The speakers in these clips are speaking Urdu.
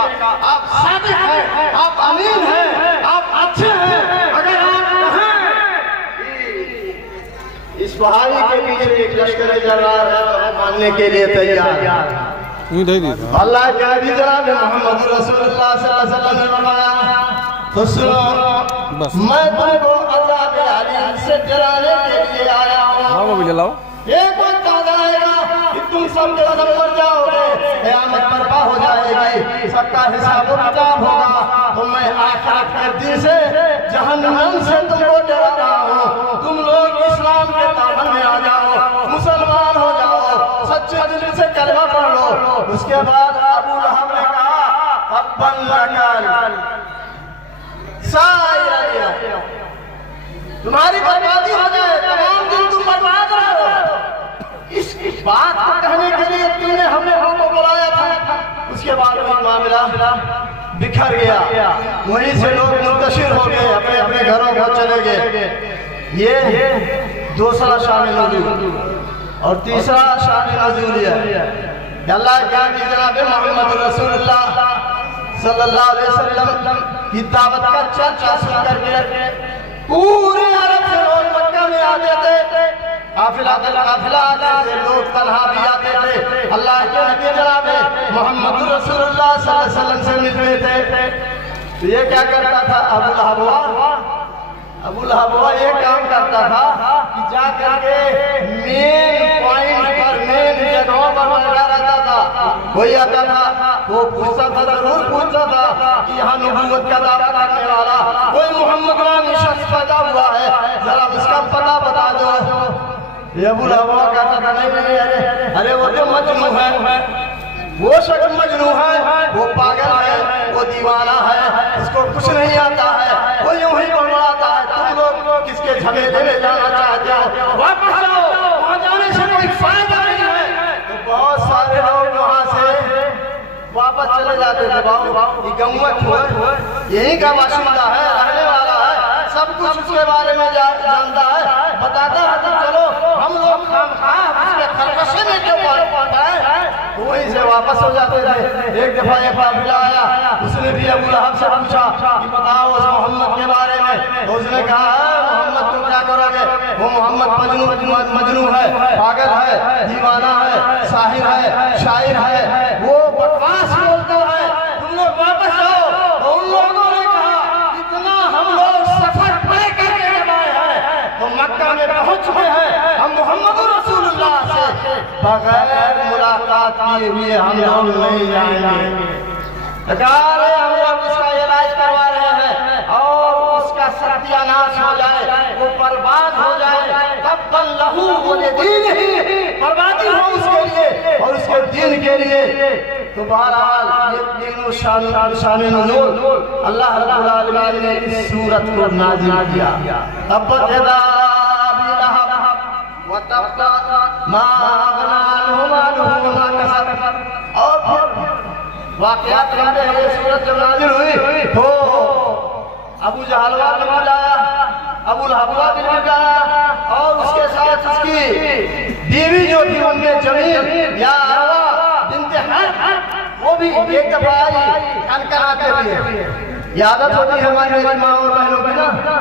آپ صادق ہیں، آپ امین ہیں، آپ اچھے ہیں. اگر آپ کہیں اس بہاری کے پیچھے ایک لشکر جرار ہے تو ہم ماننے کے لیے تیار ہیں. اللہ کے نبی جناب محمد رسول اللہ صلی اللہ علیہ وسلم نے فرمایا تو سنو، میں تم کو عذاب علی سے ڈرانے کے لیے آیا ہوں. ایک وقت آئے گا کہ تم سب قدم پر جاؤ گے، قیامت برپا ہو جائے گی، سب کا حساب و کتاب ہوگا. تو میں آخرت کے دن سے جہنم سے تم کو ڈرا رہا ہوں. تم لوگ اسلام کے دامن میں آ جاؤ، مسلمان ہو جاؤ، سچے دل سے کلمہ پڑھ لو. اس کے بعد ابو لہب نے کہا تبًا لک سائر، تمہاری بربادی ہو جائے، تمام دن تم برباد رہو. اس بات کو کہنے کے لیے تم نے ہمیں ہم کو بلایا تھا. اس کے بعد وہ معاملہ بکھر گیا، وہیں سے لوگ منتشر ہو گئے، اپنے اپنے گھروں کو چلے گئے. یہ دوسرا شان نزول. اور تیسرا شان نزول ہے اللہ کے نبی جناب محمد رسول اللہ صلی اللہ علیہ وسلم کی دعوت کا چرچا سن کر کے پورے عرب سے لوگ مکہ میں آتے تھے. قافلہ آتے تھے، لوگ تنہا بھی آتے تھے، اللہ کے نبی جناب محمد رسول اللہ صلی اللہ علیہ وسلم سے ملتے تھے. تو یہ کیا کرتا تھا ابو لہب یہ کام کرتا تھا کہ جا کر کے مین پوائنٹ پر، مین جگہوں پر بیٹھا رہتا تھا. کوئی آتا تھا، وہ پوچھتا تھا، ضرور پوچھتا تھا کہ یہاں نبوت کا دعویٰ کرنے والا کوئی محمد نامی شخص پیدا ہوا ہے، ذرا اس کا پتہ بتا دو. یہ ابو لہب کہتا تھا نہیں، ارے وہ تو مجنون ہے، وہ شخص مجنون ہے، وہ پاگل ہے، وہ دیوانہ ہے، اس کو کچھ نہیں آتا ہے، وہ یوں ہی بڑھاتا ہے. تم لوگ کس کے جھمیلے میں جانا چاہتے ہو؟ واپس جاؤ، وہاں جانے سے کوئی فائدہ نہیں ہے. تو بہت سارے لوگ وہاں سے واپس چلے جاتے تھے. باؤ یہ گنگوت یہی کا باشندہ ہے، رہنے والا ہے، سب کچھ اس کے بارے میں جانتا ہے، بتاتا ہے. تو چلو ہم لوگ اس کے خرگوشے میں کیوں پاتا ہے؟ وہیں سے واپس ہو جاتے تھے. ایک دفعہ یہ قافلہ آیا، اس نے بھی ابو لہب سے پوچھا کہ بتاؤ اس محمد کے بارے میں. تو اس نے کہا محمد تم کیا کرو گے؟ وہ محمد مجنون ہے، پاگل ہے، دیوانہ ہے، ساحر ہے، شاعر ہے، وہ بکواس بولتا ہے، تم لوگ واپس جاؤ. تو ان لوگوں نے کہا اتنا ہم لوگ سفر طے کر کے جب آئے ہیں تو مکہ میں پہنچ چکے ہیں، ہم محمد رسول اللہ سے بغیر ملاقات کیے ہوئے ہم لوگ نہیں جائیں گے. ہم لوگ اس کا علاج کروا رہے ہیں اور اس کا ستیہ ناش ہو جائے، وہ برباد ہو جائے، تبًا لہو ولدینہ، بربادی ہو اس کے لیے اور اس کے دین کے لیے. تو بہرحال یہ تینوں شان نزول اللہ رب العالمین نے اس سورت کو نازل کیا. تبت یدا ابی لہب وتب ما اغنی عنہ مالہ وما کسب. اور پھر واقعات لمبے ہیں. یہ سورت جب نازل ہوئی تو ابو جہل نے بلایا، ابو لہب نے بلایا، اور اس کے ساتھ اس کی بیوی جو تھی ام جمیل یا عروہ بنت حرب، وہ بھی ایک دفعہ آئی کھنکھناتے ہوئے. یہ عادت ہوتی ہے ہماری ماں اور بہنوں کی نا،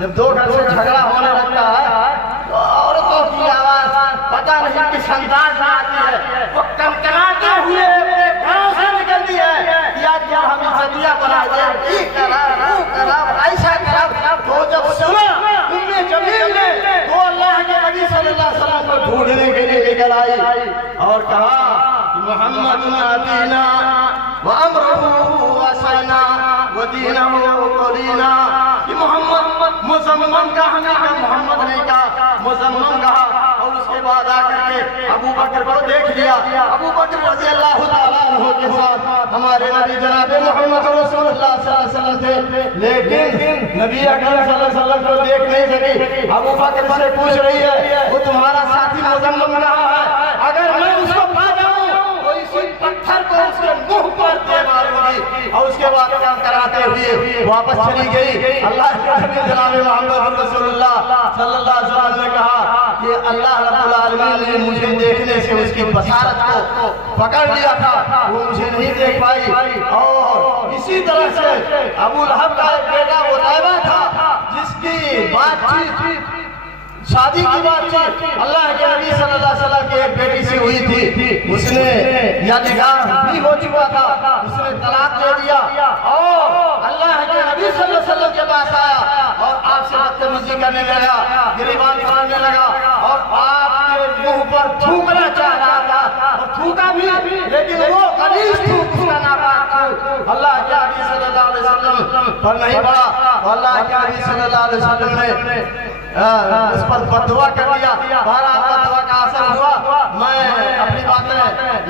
جب دو گھر سے جھگڑا ہونے لگتا ہے تو عورتوں کی آواز پتہ نہیں کس انداز میں آتی ہے، وہ کھنکھناتے ہوئے گھروں سے نکلتی ہے. یا جب ہم عزتیہ بنا دیں، یہ کرا وہ کرا ایسا کرا. تو جب سنا ام جمیل نے تو اللہ کے نبی صلی اللہ علیہ وسلم کو ڈھونڈنے کے لیے نکل آئی اور کہا محمد نبینا وامرہ وسینا ودینہ قلینا. کہ محمد مزمم کہا، محمد نے کہا مزمم کہا. اور اس کے بعد آ کر کے ابو بکر کو دیکھ لیا. ابو بکر رضی اللہ تعالیٰ عنہ کے ساتھ ہمارے نبی جناب محمد رسول اللہ صلی اللہ علیہ وسلم تھے، لیکن نبی اکرم صلی اللہ علیہ وسلم کو دیکھ نہیں سکی. ابو بکر سے پوچھ رہی ہے وہ تمہارا ساتھی مزمم کہاں ہے؟ اگر میں اس کو پا جاؤں تو اسی پتھر کو اس کے منہ پر دے ماروں گی. اور اس کے بعد کیا کراتے ہوئے واپس چلی گئی. اللہ کے نبی جناب محمد رسول اللہ صلی اللہ علیہ وسلم نے کہا کہ اللہ رب العالمین نے مجھے دیکھنے سے اس کی بصارت کو پکڑ لیا تھا، وہ مجھے نہیں دیکھ پائی۔ اور اسی طرح سے ابو لہب کا ایک بیٹا عتیبہ تھا جس کی بات چیت شادی کی بات چیت اللہ کے نبی صلی اللہ علیہ وسلم کی ایک بیٹی سے ہوئی تھی، اس نے یا نکاح بھی ہو چکا تھا، اس نے طلاق دے دیا اور اللہ کے نبی صلی اللہ علیہ وسلم کے پاس آیا اور آپ سے بدتمیزی کرنے لگا، گریبان پھاڑنے لگا اور آپ کے منہ پر تھوکنا چاہ رہا تھا اور تھوکا بھی، لیکن وہ غلیظ تھوک اس کا ناپاک تھا۔ اللہ کے نبی صلی اللہ علیہ وسلم پر نہیں پڑا، اللہ کے نبی صلی اللہ علیہ وسلم نے اس پر بددعا کر دیا۔ بہرحال بددعا کا اثر ہوا۔ میں اپنی باتیں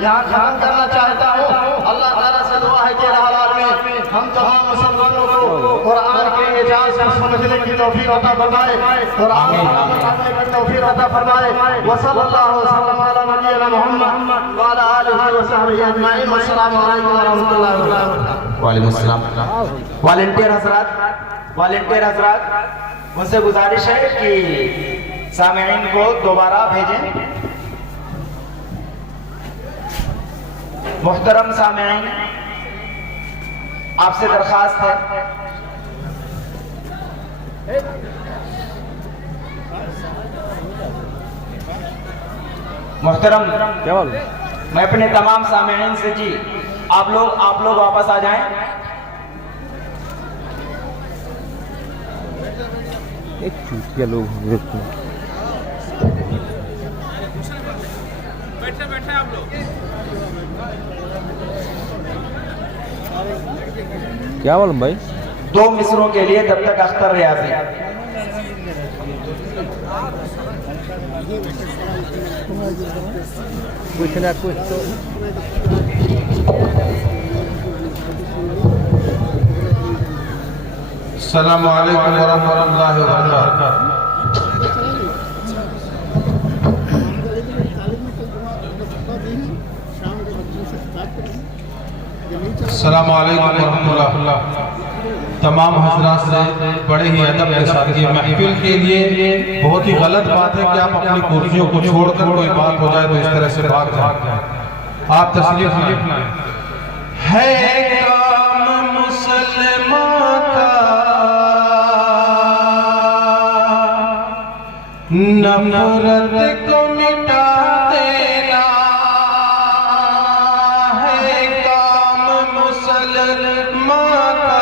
یہاں ختم کرنا چاہتا ہوں۔ اللہ تعالیٰ سے دعا ہے کہ رب العالمین ہم تمام مسلمانوں کو قرآن کے اعجاز کو سمجھنے کی توفیق عطا فرمائے، قرآن کو پڑھنے کی توفیق عطا فرمائے۔ وصلی اللہ وسلم علی نبینا محمد وعلی آلہ وصحبہ اجمعین۔ والسلام علیکم ورحمۃ اللہ وبرکاتہ۔ وعلیکم السلام۔ والنٹیئر حضرات ان سے گزارش ہے کہ سامعین کو دوبارہ بھیجیں۔ محترم سامعین، آپ سے درخواست ہے محترم، میں اپنے تمام سامعین سے جی آپ لوگ واپس آ جائیں۔ ایک چوتیا لوگ بیٹھے آپ لوگ کیا معلوم بھائی؟ 2 مصروں کے لیے تب تک اختر ریاضی۔ کچھ نہ کچھ تو السلام علیکم ورحمۃ اللہ وبرکاتہ۔ السلام علیکم ورحمۃ اللہ۔ تمام حضرات سے بڑے ہی ادب کے ساتھ یہ محفل کے لیے بہت ہی غلط بات ہے کہ آپ اپنی کرسیوں کو چھوڑ کر کوئی بات ہو جائے تو اس طرح سے بھاگ جائیں۔ آپ تشریف لائیں۔ ہے کام مسلمان کا نفرت کو مٹا دینا، ہے کام مسلمان کا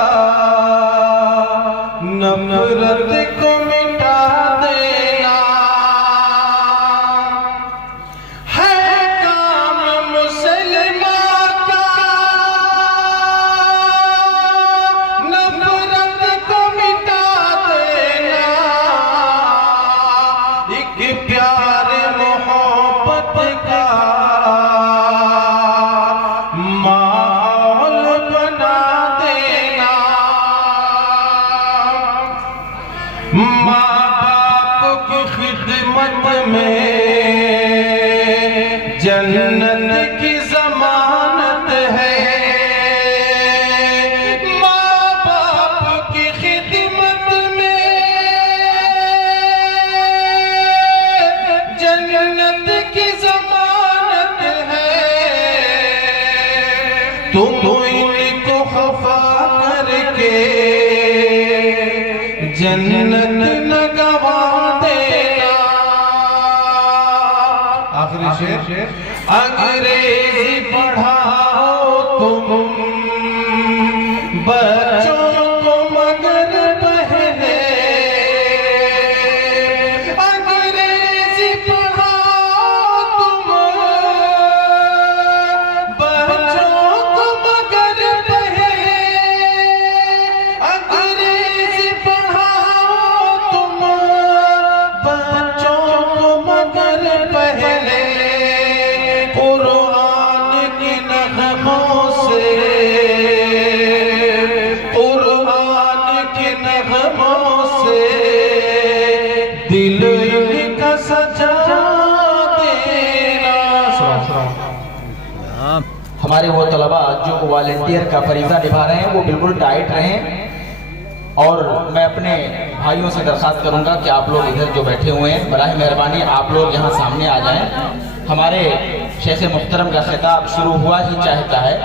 نفرت کو مٹا دینا، ہے کام مسلمان کا نفرت کو مٹا دینا، ایک پیار محبت کا ماحول بنا دینا، ماں باپ کی خدمت میں جنت کی ضمانت ہے، ماں باپ کی خدمت میں جنت کی ضمانت ہے، تم ان کو خفا کر کے جنت نہ گوا دینا۔ آخری شعر، انگریزی پڑھاؤ تم بچوں کو مگر پہلے، انگریزی پڑھاؤ تم بچوں کو مگر پہلے، انگریزی پڑھاؤ تم بچوں کو مگر پہلے، قرآن کے نغموں سے، قرآن کے نغموں سے دل ان کا سجا دینا۔ ہمارے وہ طلبہ جو والنٹیئر کا فریضہ نبھا رہے ہیں وہ بالکل ٹائٹ رہیں، اور میں اپنے بھائیوں سے درخواست کروں گا کہ آپ لوگ ادھر جو بیٹھے ہوئے ہیں براہ مہربانی آپ لوگ یہاں سامنے آ جائیں. ہمارے شیخ محترم کا خطاب شروع ہوا ہی چاہتا ہے.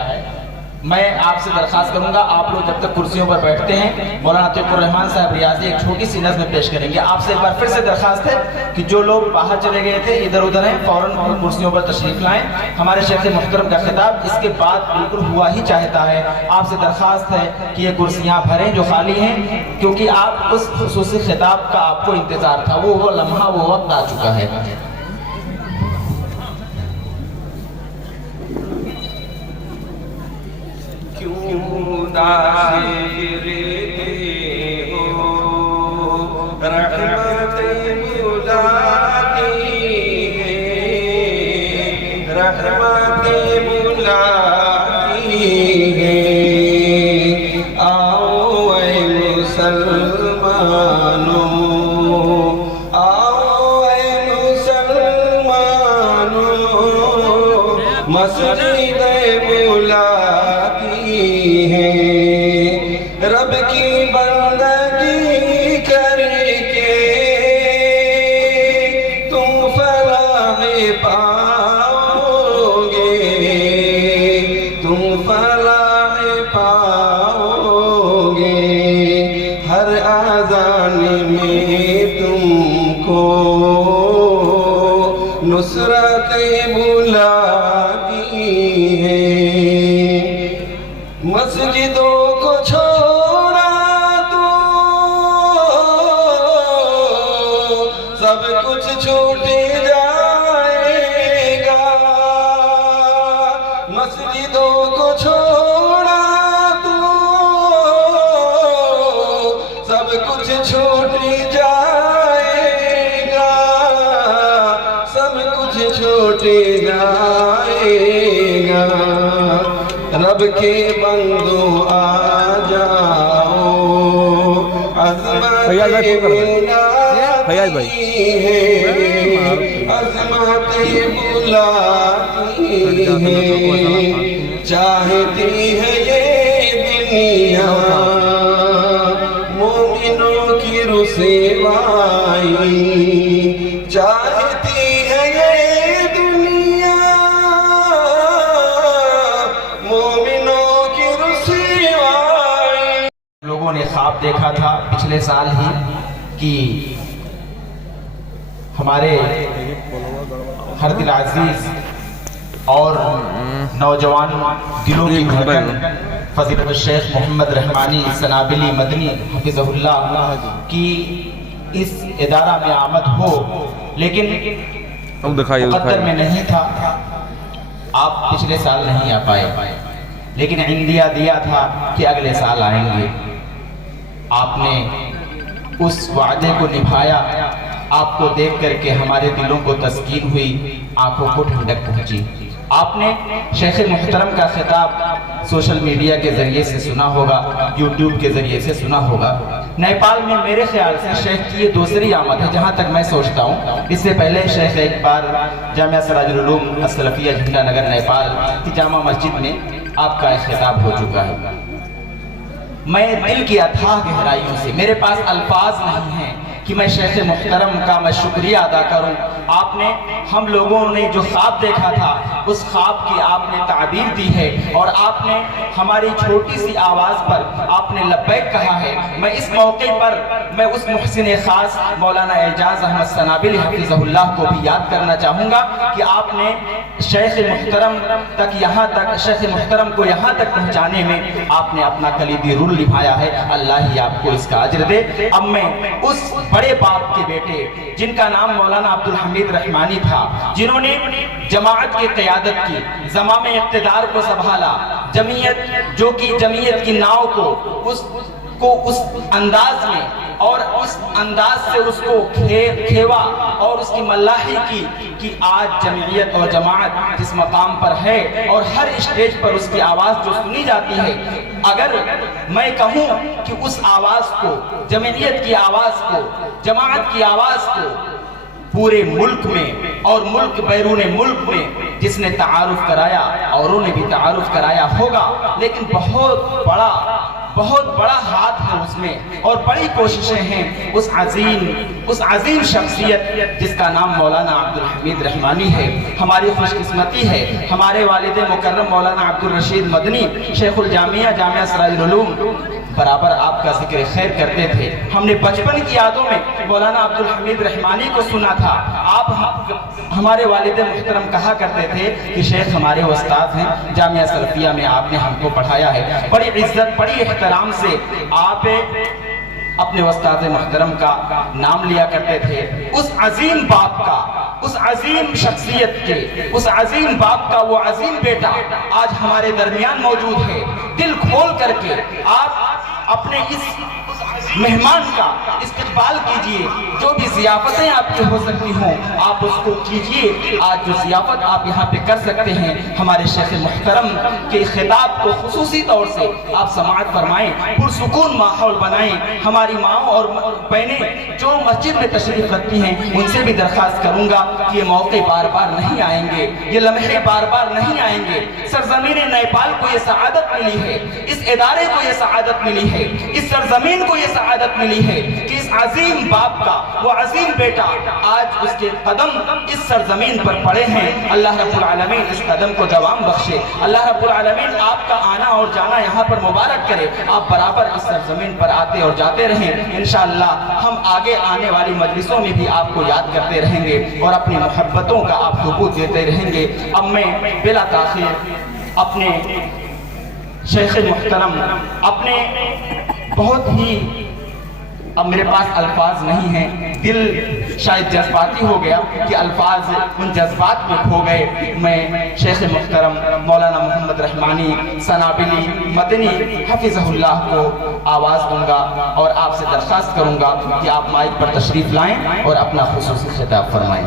میں آپ سے درخواست کروں گا آپ لوگ جب تک کرسیوں پر بیٹھتے ہیں مولانا عطیق الرحمان صاحب ریاضی ایک چھوٹی سی نظم پیش کریں گے. آپ سے ایک بار پھر سے درخواست ہے کہ جو لوگ باہر چلے گئے تھے ادھر ادھر ہیں فوراً کرسیوں پر تشریف لائیں. ہمارے شیخ محترم کا خطاب اس کے بعد بالکل ہوا ہی چاہتا ہے. آپ سے درخواست ہے کہ یہ کرسیاں بھریں جو خالی ہیں, کیونکہ آپ اس خصوصی خطاب کا آپ کو انتظار تھا. وہ لمحہ وہ وقت آ چکا ہے. رب کی بندگی کر کے تم فلاح پاؤ گے, تم فلاح پاؤ گے. ہر آذان میں تم کو نصرت بلاتی ہے. مسجدوں کو چھوڑا تو سب کچھ چھوٹ جائے گا. مسجدوں کو چھوڑا تو سب کچھ چھوٹ جائے گا, سب کچھ چھوٹ جائے گا. رب کے بندو آ جاؤ, عظمت بلاتی ہے, عظمت بلاتی ہے. چاہتی ہے یہ دنیا مومنوں کی رسوائی, چاہتی ہے یہ دنیا مومنوں کی رسوائی. لوگوں نے خواب دیکھا تھا پچھلے سال ہی کہ ہمارے ہر دل عزیز اور نوجوان دلوں کی دھڑکن فضیلت الشیخ محمد رحمانی سنابلی مدنی حفظہ اللہ کی اس ادارہ میں آمد ہو, لیکن مقدر میں نہیں تھا. آپ پچھلے سال نہیں آ پائے, لیکن عندیہ دیا تھا کہ اگلے سال آئیں گے. آپ نے اس وعدے کو نبھایا. آپ کو دیکھ کر کے ہمارے دلوں کو تسکین ہوئی, آنکھوں کو ٹھنڈک پہنچی. آپ نے شیخ محترم کا خطاب سوشل میڈیا کے ذریعے سے سنا ہوگا, یوٹیوب کے ذریعے سے سنا ہوگا. نیپال میں میرے خیال سے شیخ کی یہ دوسری آمد ہے جہاں تک میں سوچتا ہوں. اس سے پہلے شیخ ایک بار جامعہ سراج العلوم السلفیہ جھنڈا نگر نیپال کی جامع مسجد میں آپ کا خطاب ہو چکا ہے. میں دل کی اتھاہ گہرائیوں سے, میرے پاس الفاظ نہیں ہیں کہ میں شیخ محترم کا میں شکریہ ادا کروں. آپ نے ہم لوگوں نے جو خواب دیکھا تھا اس خواب کی آپ نے تعبیر دی ہے, اور آپ نے ہماری چھوٹی سی آواز پر آپ نے لبیک کہا ہے. میں اس موقع پر میں اس محسن خاص مولانا اعجاز احمد سنابلی حفظہ اللہ کو بھی یاد کرنا چاہوں گا کہ آپ نے شیخ محترم تک یہاں تک شیخ محترم کو یہاں تک پہنچانے میں آپ نے اپنا کلیدی رول نبھایا ہے. اللہ ہی آپ کو اس کا اجر دے. اب میں اس بڑے باپ کے بیٹے جن کا نام مولانا عبدالحمید رحمانی تھا, جنہوں نے جماعت کی قیادت کی, زمام اقتدار کو سنبھالا, جمعیت جو کہ جمعیت کی ناؤ کو اس انداز میں اور اس انداز سے اس کو کھیوا اور اس کی ملاحی کی کہ آج جمعیت اور جماعت جس مقام پر ہے اور ہر اسٹیج پر اس کی آواز جو سنی جاتی ہے, اگر میں کہوں کہ اس آواز کو, جمعیت کی آواز کو, جماعت کی آواز کو پورے ملک میں اور ملک بیرون ملک میں جس نے تعارف کرایا, اوروں نے بھی تعارف کرایا ہوگا, لیکن بہت بڑا بہت بڑا ہاتھ ہے اس میں اور بڑی کوششیں ہیں اس عظیم شخصیت جس کا نام مولانا عبدالحمید رحمانی ہے۔ ہماری خوش قسمتی ہے ہمارے والد مکرم مولانا عبدالرشید مدنی شیخ الجامعہ جامعہ سراج العلوم برابر آپ کا ذکر خیر کرتے تھے۔ ہم نے بچپن کی یادوں میں مولانا عبدالحمید رحمانی کو سنا تھا۔ آپ ہمارے والد محترم کہا کرتے تھے کہ شیخ ہمارے استاد ہیں، جامعہ سلفیہ میں آپ نے ہم کو پڑھایا ہے۔ بڑی عزت بڑی احترام سے آپ اپنے استاد محترم کا نام لیا کرتے تھے۔ اس عظیم باپ کا، اس عظیم شخصیت کے، اس عظیم باپ کا وہ عظیم بیٹا آج ہمارے درمیان موجود ہے۔ دل کھول کر کے آپ اپنے اس مہمان کا استقبال کیجئے، جو بھی ضیافتیں آپ کی ہو سکتی ہوں آپ اس کو کیجئے۔ آج جو ضیافت آپ یہاں پہ کر سکتے ہیں، ہمارے شیخ محترم کے خطاب کو خصوصی طور سے آپ سماعت فرمائیں، پرسکون ماحول بنائیں۔ ہماری ماں اور بہنیں جو مسجد میں تشریف رکھتی ہیں ان سے بھی درخواست کروں گا کہ یہ موقع بار بار نہیں آئیں گے، یہ لمحے بار بار نہیں آئیں گے۔ سرزمین نیپال کو یہ سعادت ملی ہے، اس ادارے کو یہ سعادت ملی ہے، اس سرزمین کو یہ سعادت ملی ہے کہ اس عظیم باپ کا وہ عظیم بیٹا آج اس کے قدم اس سرزمین پر پڑے ہیں۔ اللہ رب العالمین اس قدم کو دوام بخشے۔ اللہ رب العالمین آپ کا آنا اور جانا یہاں پر مبارک کرے۔ آپ برابر اس سرزمین پر آتے اور جاتے رہیں۔ انشاءاللہ ہم آگے آنے والی مجلسوں میں بھی آپ کو یاد کرتے رہیں گے اور اپنی محبتوں کا آپ ثبوت دیتے رہیں گے۔ اب میں بلا تاخیر اپنے شیخ محترم، اپنے بہت ہی، اب میرے پاس الفاظ نہیں ہیں، دل شاید جذباتی ہو گیا کہ الفاظ ان جذبات میں کھو گئے۔ میں شیخ محترم مولانا محمد رحمانی سنابلی مدنی حفظہ اللہ کو آواز دوں گا اور آپ سے درخواست کروں گا کہ آپ مائک پر تشریف لائیں اور اپنا خصوصی خطاب فرمائیں۔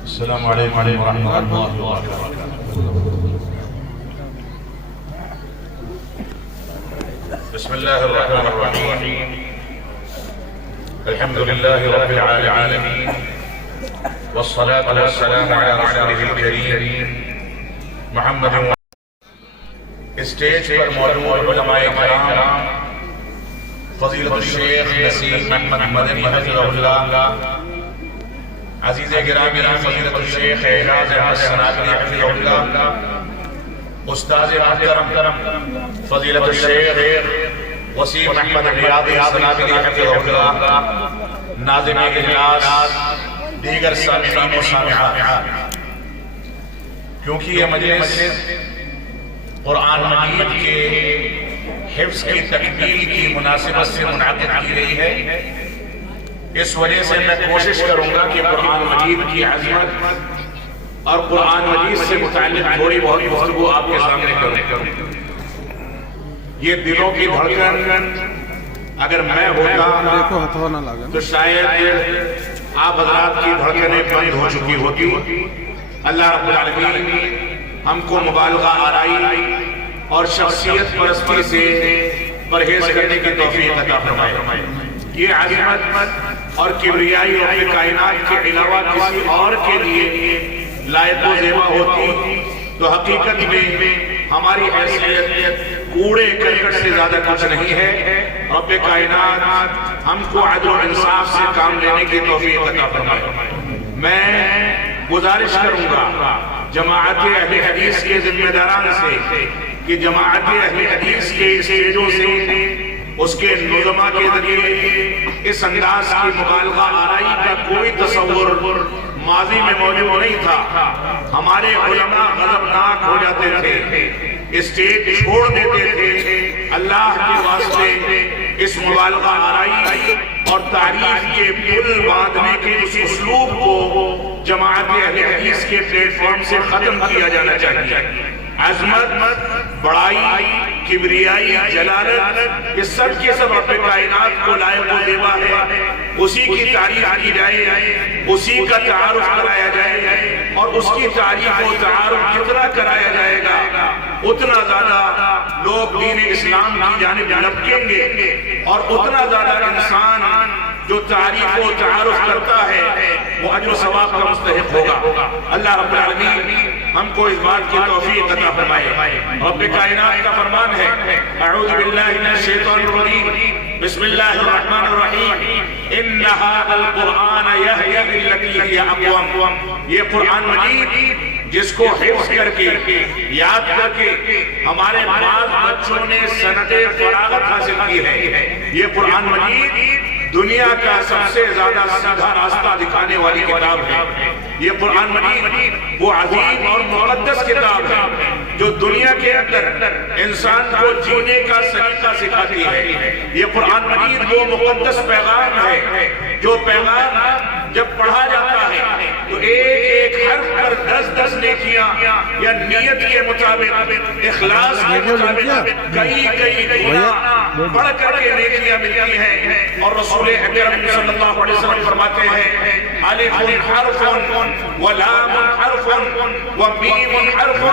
السلام علیکم ورحمۃ اللہ وبرکاتہ۔ بسم اللہ الرحمن الرحیم، الحمد للہ رب العالمین، والصلاة والسلام علی رسولہ الکریم محمد۔ اسٹیج پر موجود علماء کرام، فضیلت الشیخ نصیر محمد مدنی حفظہ اللہ، عزیز گرامی فضیلت الشیخ اعجاز احمد سنابلی حفظہ اللہ، استاد محترم فضیلت الشیخ وسیم احمد ریاضی سنابلی حفظہ اللہ، ناظم اجلاس، دیگر سامعین و سامعات، کیونکہ یہ مجلس قرآن مجید کے حفظ کی تکمیل کی مناسبت سے منعقد کی گئی ہے، اس وجہ سے میں کوشش کروں گا کہ قرآن مجید کی عظمت اور قرآن مجید سے متعلق تھوڑی بہت گفتگو آپ کے سامنے کروں۔ یہ دلوں کی دھڑکن اگر میں ہوتا تو شاید آپ حضرات کی دھڑکنیں بند ہو چکی ہوتی۔ اللہ رب العالمین ہم کو مبالغہ آرائی اور شخصیت پرستی سے پرہیز کرنے کی توفیق عطا فرمائے۔ یہ عظمت اور کبریائی رب کائنات کے علاوہ کسی اور کے لیے لائق و زیبا ہوتی تو حقیقت میں ہماری حیثیت کوڑے کرکٹ سے زیادہ کچھ نہیں ہے. رب کائنات ہم کو عدل و انصاف سے کام لینے کی توفیق عطا فرمائے. میں گزارش کروں گا جماعت اہل حدیث کے ذمہ داران سے کہ جماعت اہل حدیث کے اسٹیجوں سے اس کے نظماء کے ذریعے اس انداز کی مبالغہ آرائی کا کوئی تصور ماضی میں موجود نہیں تھا. ہمارے علماء غضبناک ہو جاتے تھے, اسٹیج چھوڑ دیتے تھے. اللہ کے واسطے اس مبالغہ آرائی اور تعریف کے پل باندھنے کے اس اسلوب کو جماعت اہل حدیث کے پلیٹ فارم سے ختم کیا جانا چاہیے. عظمت, بڑائی, کبریائی, جلالت, یہ سب کے سب رب کائنات کو لائق و دیوا ہے. اسی کی تعریف کی جائے, اسی کا تعارف کرایا جائے, اور اس کی تعریف و تعارف جتنا کرایا جائے گا اتنا زیادہ لوگ دین اسلام کی جانب لپکیں گے, اور اتنا زیادہ انسان جو تعریف و تعارف کرتا ہے وہ اجر و ثواب کا مستحق ہوگا. اللہ رب العالمین ہم کو اس بات کی توفیق عطا فرمائے. رب کائنات کا فرمان ہے اعوذ باللہ من الشیطان الرجیم بسم اللہ الرحمن الرحیم ان ھذا القرآن یہدی للتی ہی اقوم. یہ قرآن مجید جس کو حفظ کر کے یاد کر کے ہمارے بعض بچوں نے سند فراغت حاصل کی ہے, یہ قرآن مجید دنیا کا سب سے زیادہ سیدھا راستہ دکھانے والی کتاب ہے. یہ قرآن مجید وہ عظیم اور مقدس کتاب ہے جو دنیا کے اندر انسان کو جینے کا سلیقہ سکھاتی ہے. یہ قرآن مجید وہ مقدس پیغام ہے جو پیغام جب پڑھا جاتا ہے تو ایک حرف پر 10 نیکیاں یا نیت کے مطابق, اخلاص کے مطابق کئی گنا بڑھ کر کے نیکیاں ملتی ہیں. اور رسول اکرم صلی اللہ علیہ وسلم فرماتے ہیں الف حرف ولام حرف ومیم حرف.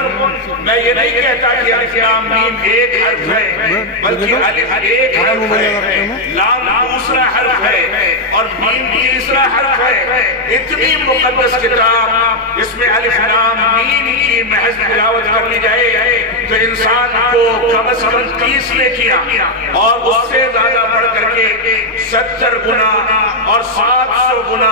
میں یہ نہیں کہتا کہ الف لام میم ایک حرف ہے, بلکہ الف ایک حرف ہے, لام دوسرا حرف ہے, اور میم تیسرا حرف ہے. اتنی مقدس کتاب اس میں الف لام میم کی محض تلاوت کر لی جائے تو انسان کو کم از کم 30 نیکیاں اور اس سے زیادہ بڑھ کر کے 70 گنا اور 700 گنا,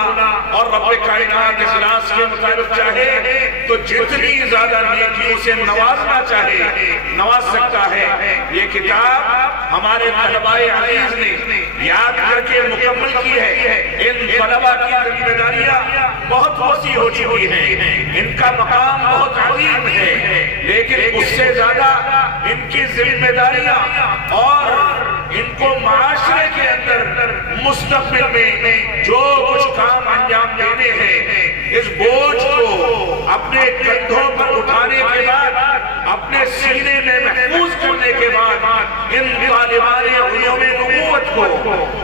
اور رب کائنات اخلاص کے مطابق چاہے تو جتنی زیادہ نیکیوں سے نوازنا چاہے نواز سکتا ہے. یہ کتاب ہمارے طلباء عزیز نے یاد کر کے مکمل کی ہے. ان طلباء کی ذمہ داریاں بہت وسیع ہو چکی ہیں, ان کا مقام بہت عظیم ہے, لیکن اس سے زیادہ ان کی ذمہ داریاں اور ان کو معاشرے کے اندر مستقبل میں جو کچھ کام انجام دینے ہیں اس بوجھ کو اپنے کندھوں پر اٹھانے کے بعد, اپنے سینے میں محفوظ کرنے کے بعد ان طالبان علوم نبوت کو,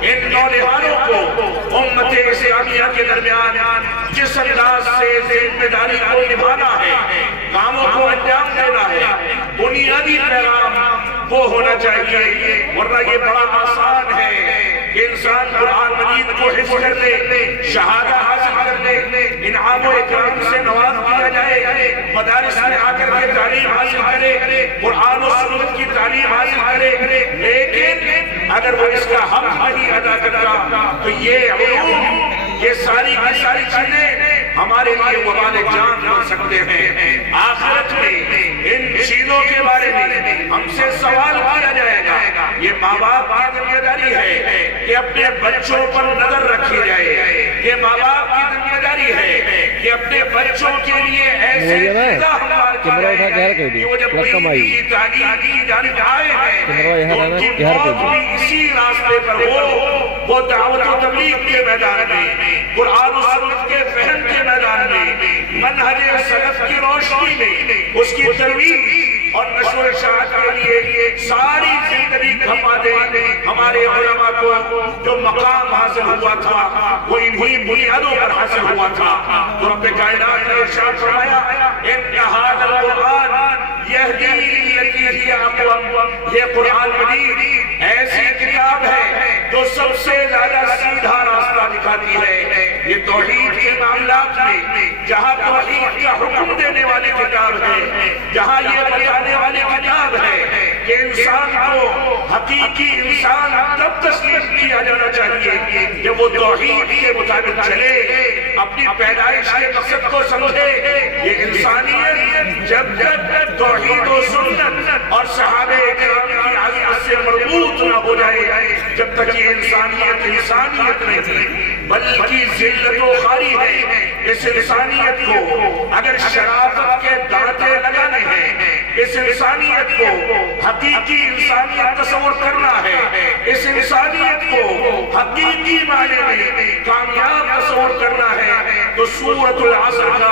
ان نوجوانوں کو امت اسلامیہ کے درمیان جس انداز سے ذمہ داری کو نبھانا ہے, کاموں کو انجام دینا ہے, بنیادی پیغام وہ ہونا چاہیے. ورنہ یہ بڑا آسان ہے کہ انسان قرآن مجید کو حفظ کر لے, شہادہ حاصل کر لے, انعام و اکرام سے نواز دیا جائے, مدارس میں آ کر کے تعلیم حاصل کرے, قرآن و سنت کی تعلیم حاصل کرے, لیکن اگر وہ اس کا حق نہیں ادا کرتا تو یہ علوم, یہ ساری کی ساری چیزیں ہمارے لیے وبال جان بن سکتے ہیں. آخرت میں ان چیزوں کے بارے میں ہم سے سوال کیا جائے گا. یہ ماں باپ کی ذمہ داری ہے کہ اپنے بچوں پر نظر رکھی جائے. یہ ماں باپ کی ذمہ داری ہے کہ اپنے بچوں کے لیے ایسے ہموار کریں کہ وہ جب دین کی تعلیم کی جانب آئے ہیں تو ان کی موت بھی اسی راستے پر ہو. وہ دعوت و تبلیغ کے میدان میں, قرآن و سنت کے فہم کے میدان میں, منہج سلف کی روشنی میں اس کی ترویج اور نشر و اشاعت کے لیے ساری زندگی کھپا دے. ہمارے علماء کو جو مقام حاصل ہوا تھا وہ انہی بنیادوں پر حاصل ہوا تھا. تو رب کائنات نے ارشاد فرمایا ان ھذا القرآن یہدی للتی ہی اقوم. یہ قرآن مجید ایسی کتاب ہے جو سب سے زیادہ سیدھا راستہ دکھاتی ہے. یہ توحید کے معاملات میں جہاں توحید کا حکم دینے والی کتاب ہے، جہاں یہ بتانے والی کتاب ہے کہ انسان کو حقیقی انسان تب تسلیم کیا جانا چاہیے جب وہ توحید کے مطابق چلے، اپنی پیدائش کے مقصد کو سمجھے. یہ انسانیت جب تک توحید و سنت اور صحابہ کرام کی عظمت سے مربوط نہ ہو جائے، جب تک یہ انسانیت نہیں بلکہ ذلت و خواری ہے. اس انسانیت کو اگر شرافت کے دانتے لگانے ہیں، اس انسانیت کو حقیقی انسانیت تصور کرنا ہے، اس انسانیت کو حقیقی معنی میں کامیاب تصور کرنا ہے، تو سورۃ العصر کا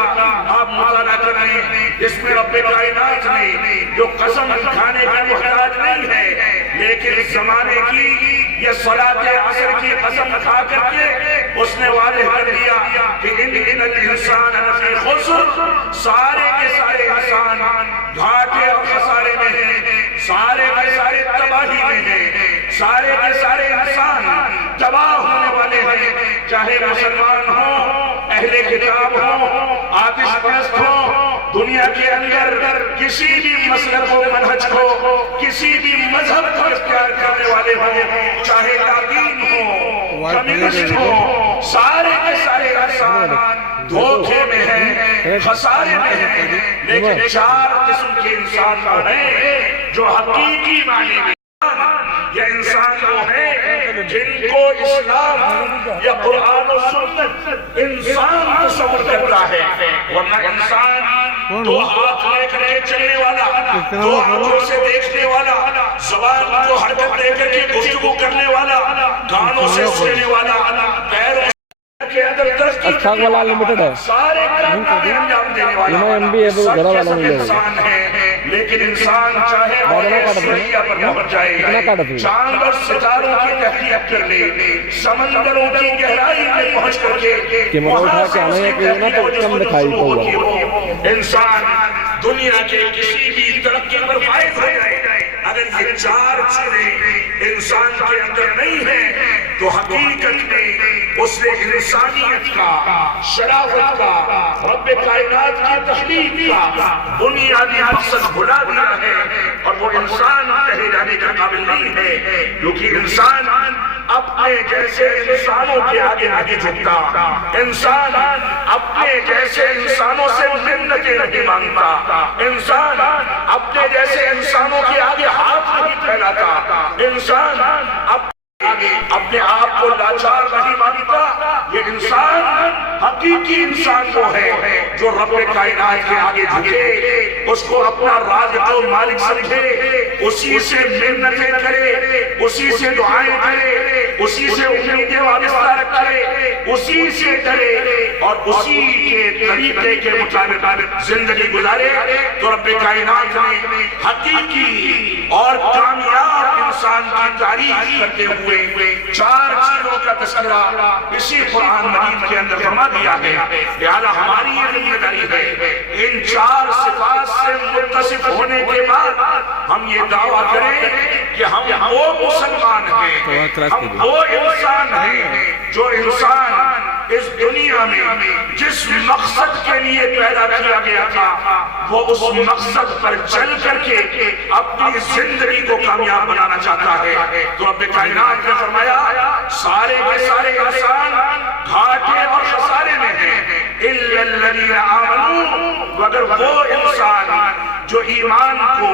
آپ مطالعہ کریں. اس میں رب کائنات نے جو قسم کھانے کا محتاج نہیں ہے، لیکن اس زمانے کی یہ صلاۃ عصر کی قسم کھا کر کے اس نے واضح کر دیا کہ ان الانسان لفی خسر، سارے کے سارے انسان گھاٹے اور خسارے میں ہیں، سارے کے سارے تباہی میں ہیں، سارے کے سارے انسان تباہ ہونے والے ہیں، چاہے مسلمان ہوں، اہل کتاب ہوں، آتش پرست ہوں، دنیا کے اندر کسی بھی مسلک و منہج کو، کسی بھی مذہب کو اختیار کرنے والے ہوں، چاہے لادین ہوں، کمیونسٹ ہوں، سارے کے سارے انسان دھوکے میں ہیں، خسارے میں ہیں. لیکن چار قسم کے انسان ہیں جو حقیقی معنی میں یہ انسان وہ ہیں جن کو اسلام یا قرآن و سنت انسان تصور کرتا ہے. ورنہ انسان دو ہاتھ لے کر کے چلنے والا، دو آنکھوں سے دیکھنے والا، زبان کو حرکت دے کر کے گفتگو کرنے والا، کانوں سے سننے والا، پیروں کے اندر اچھا والا لمیٹڈ ہے، سارے کام کا انجام دینے والا ایم بی ہے وہ گھر والا مل انسان ہے. لیکن انسان چاہے وہ سوریا پر پہنچ جائے، چاند اور ستاروں کی تحقیق کر لے، سمندروں کی گہرائی میں پہنچ کر کے وہاں سے اس کی تحقیق ہو، انسان دنیا کے کسی بھی ترقی پر فائز ہو جائے. اگر یہ چار چیزیں انسان کے اندر نہیں ہیں تو حقیقت میں اس نے انسانیت کا، شرافت کا، رب کائنات کی تخلیق کا بنیادی مقصد بھلا دیا ہے، اور وہ انسان کہے جانے کا قابل نہیں ہے، کیونکہ انسان اپنے جیسے انسانوں کے آگے آگے جھکتا، انسان اپنے جیسے انسانوں سے منتیں نہیں مانگتا، انسان اپنے جیسے انسانوں کے آگے ہاتھ نہیں پھیلاتا، انسان اپنے آپ کو لاچار نہیں مانتا. یہ انسان حقیقی انسان وہ ہے جو رب کائنات کے آگے جھکے، اس کو اپنا رازق و مالک سمجھے، اسی سے منتیں کرے، اسی سے دعائیں کرے، اسی سے امیدیں وابستہ رکھے، اسی سے ڈرے اور اسی کے طریقے کے مطابق زندگی گزارے. تو رب کائنات نے حقیقی اور کامیاب انسان کی تعریف کرتے ہوئے چار چیزوں کا تذکرہ اسی قرآن مجید کے اندر فرما دیا ہے. لہذا ہماری یہ ذمہ داری ہے ان چار صفات سے متصف ہونے کے بعد ہم یہ دعویٰ کریں کہ ہم وہ مسلمان ہیں، ہم وہ انسان ہیں جو انسان اس دنیا میں جس مقصد کے لیے پیدا کیا گیا تھا وہ اس مقصد پر چل کر کے اپنی زندگی کو کامیاب بنانا چاہتا ہے. تو رب کائنات نے فرمایا سارے کے سارے انسان گھاٹے اور خسارے میں ہیں الا الذین آمنوا، مگر وہ انسان جو ایمان کو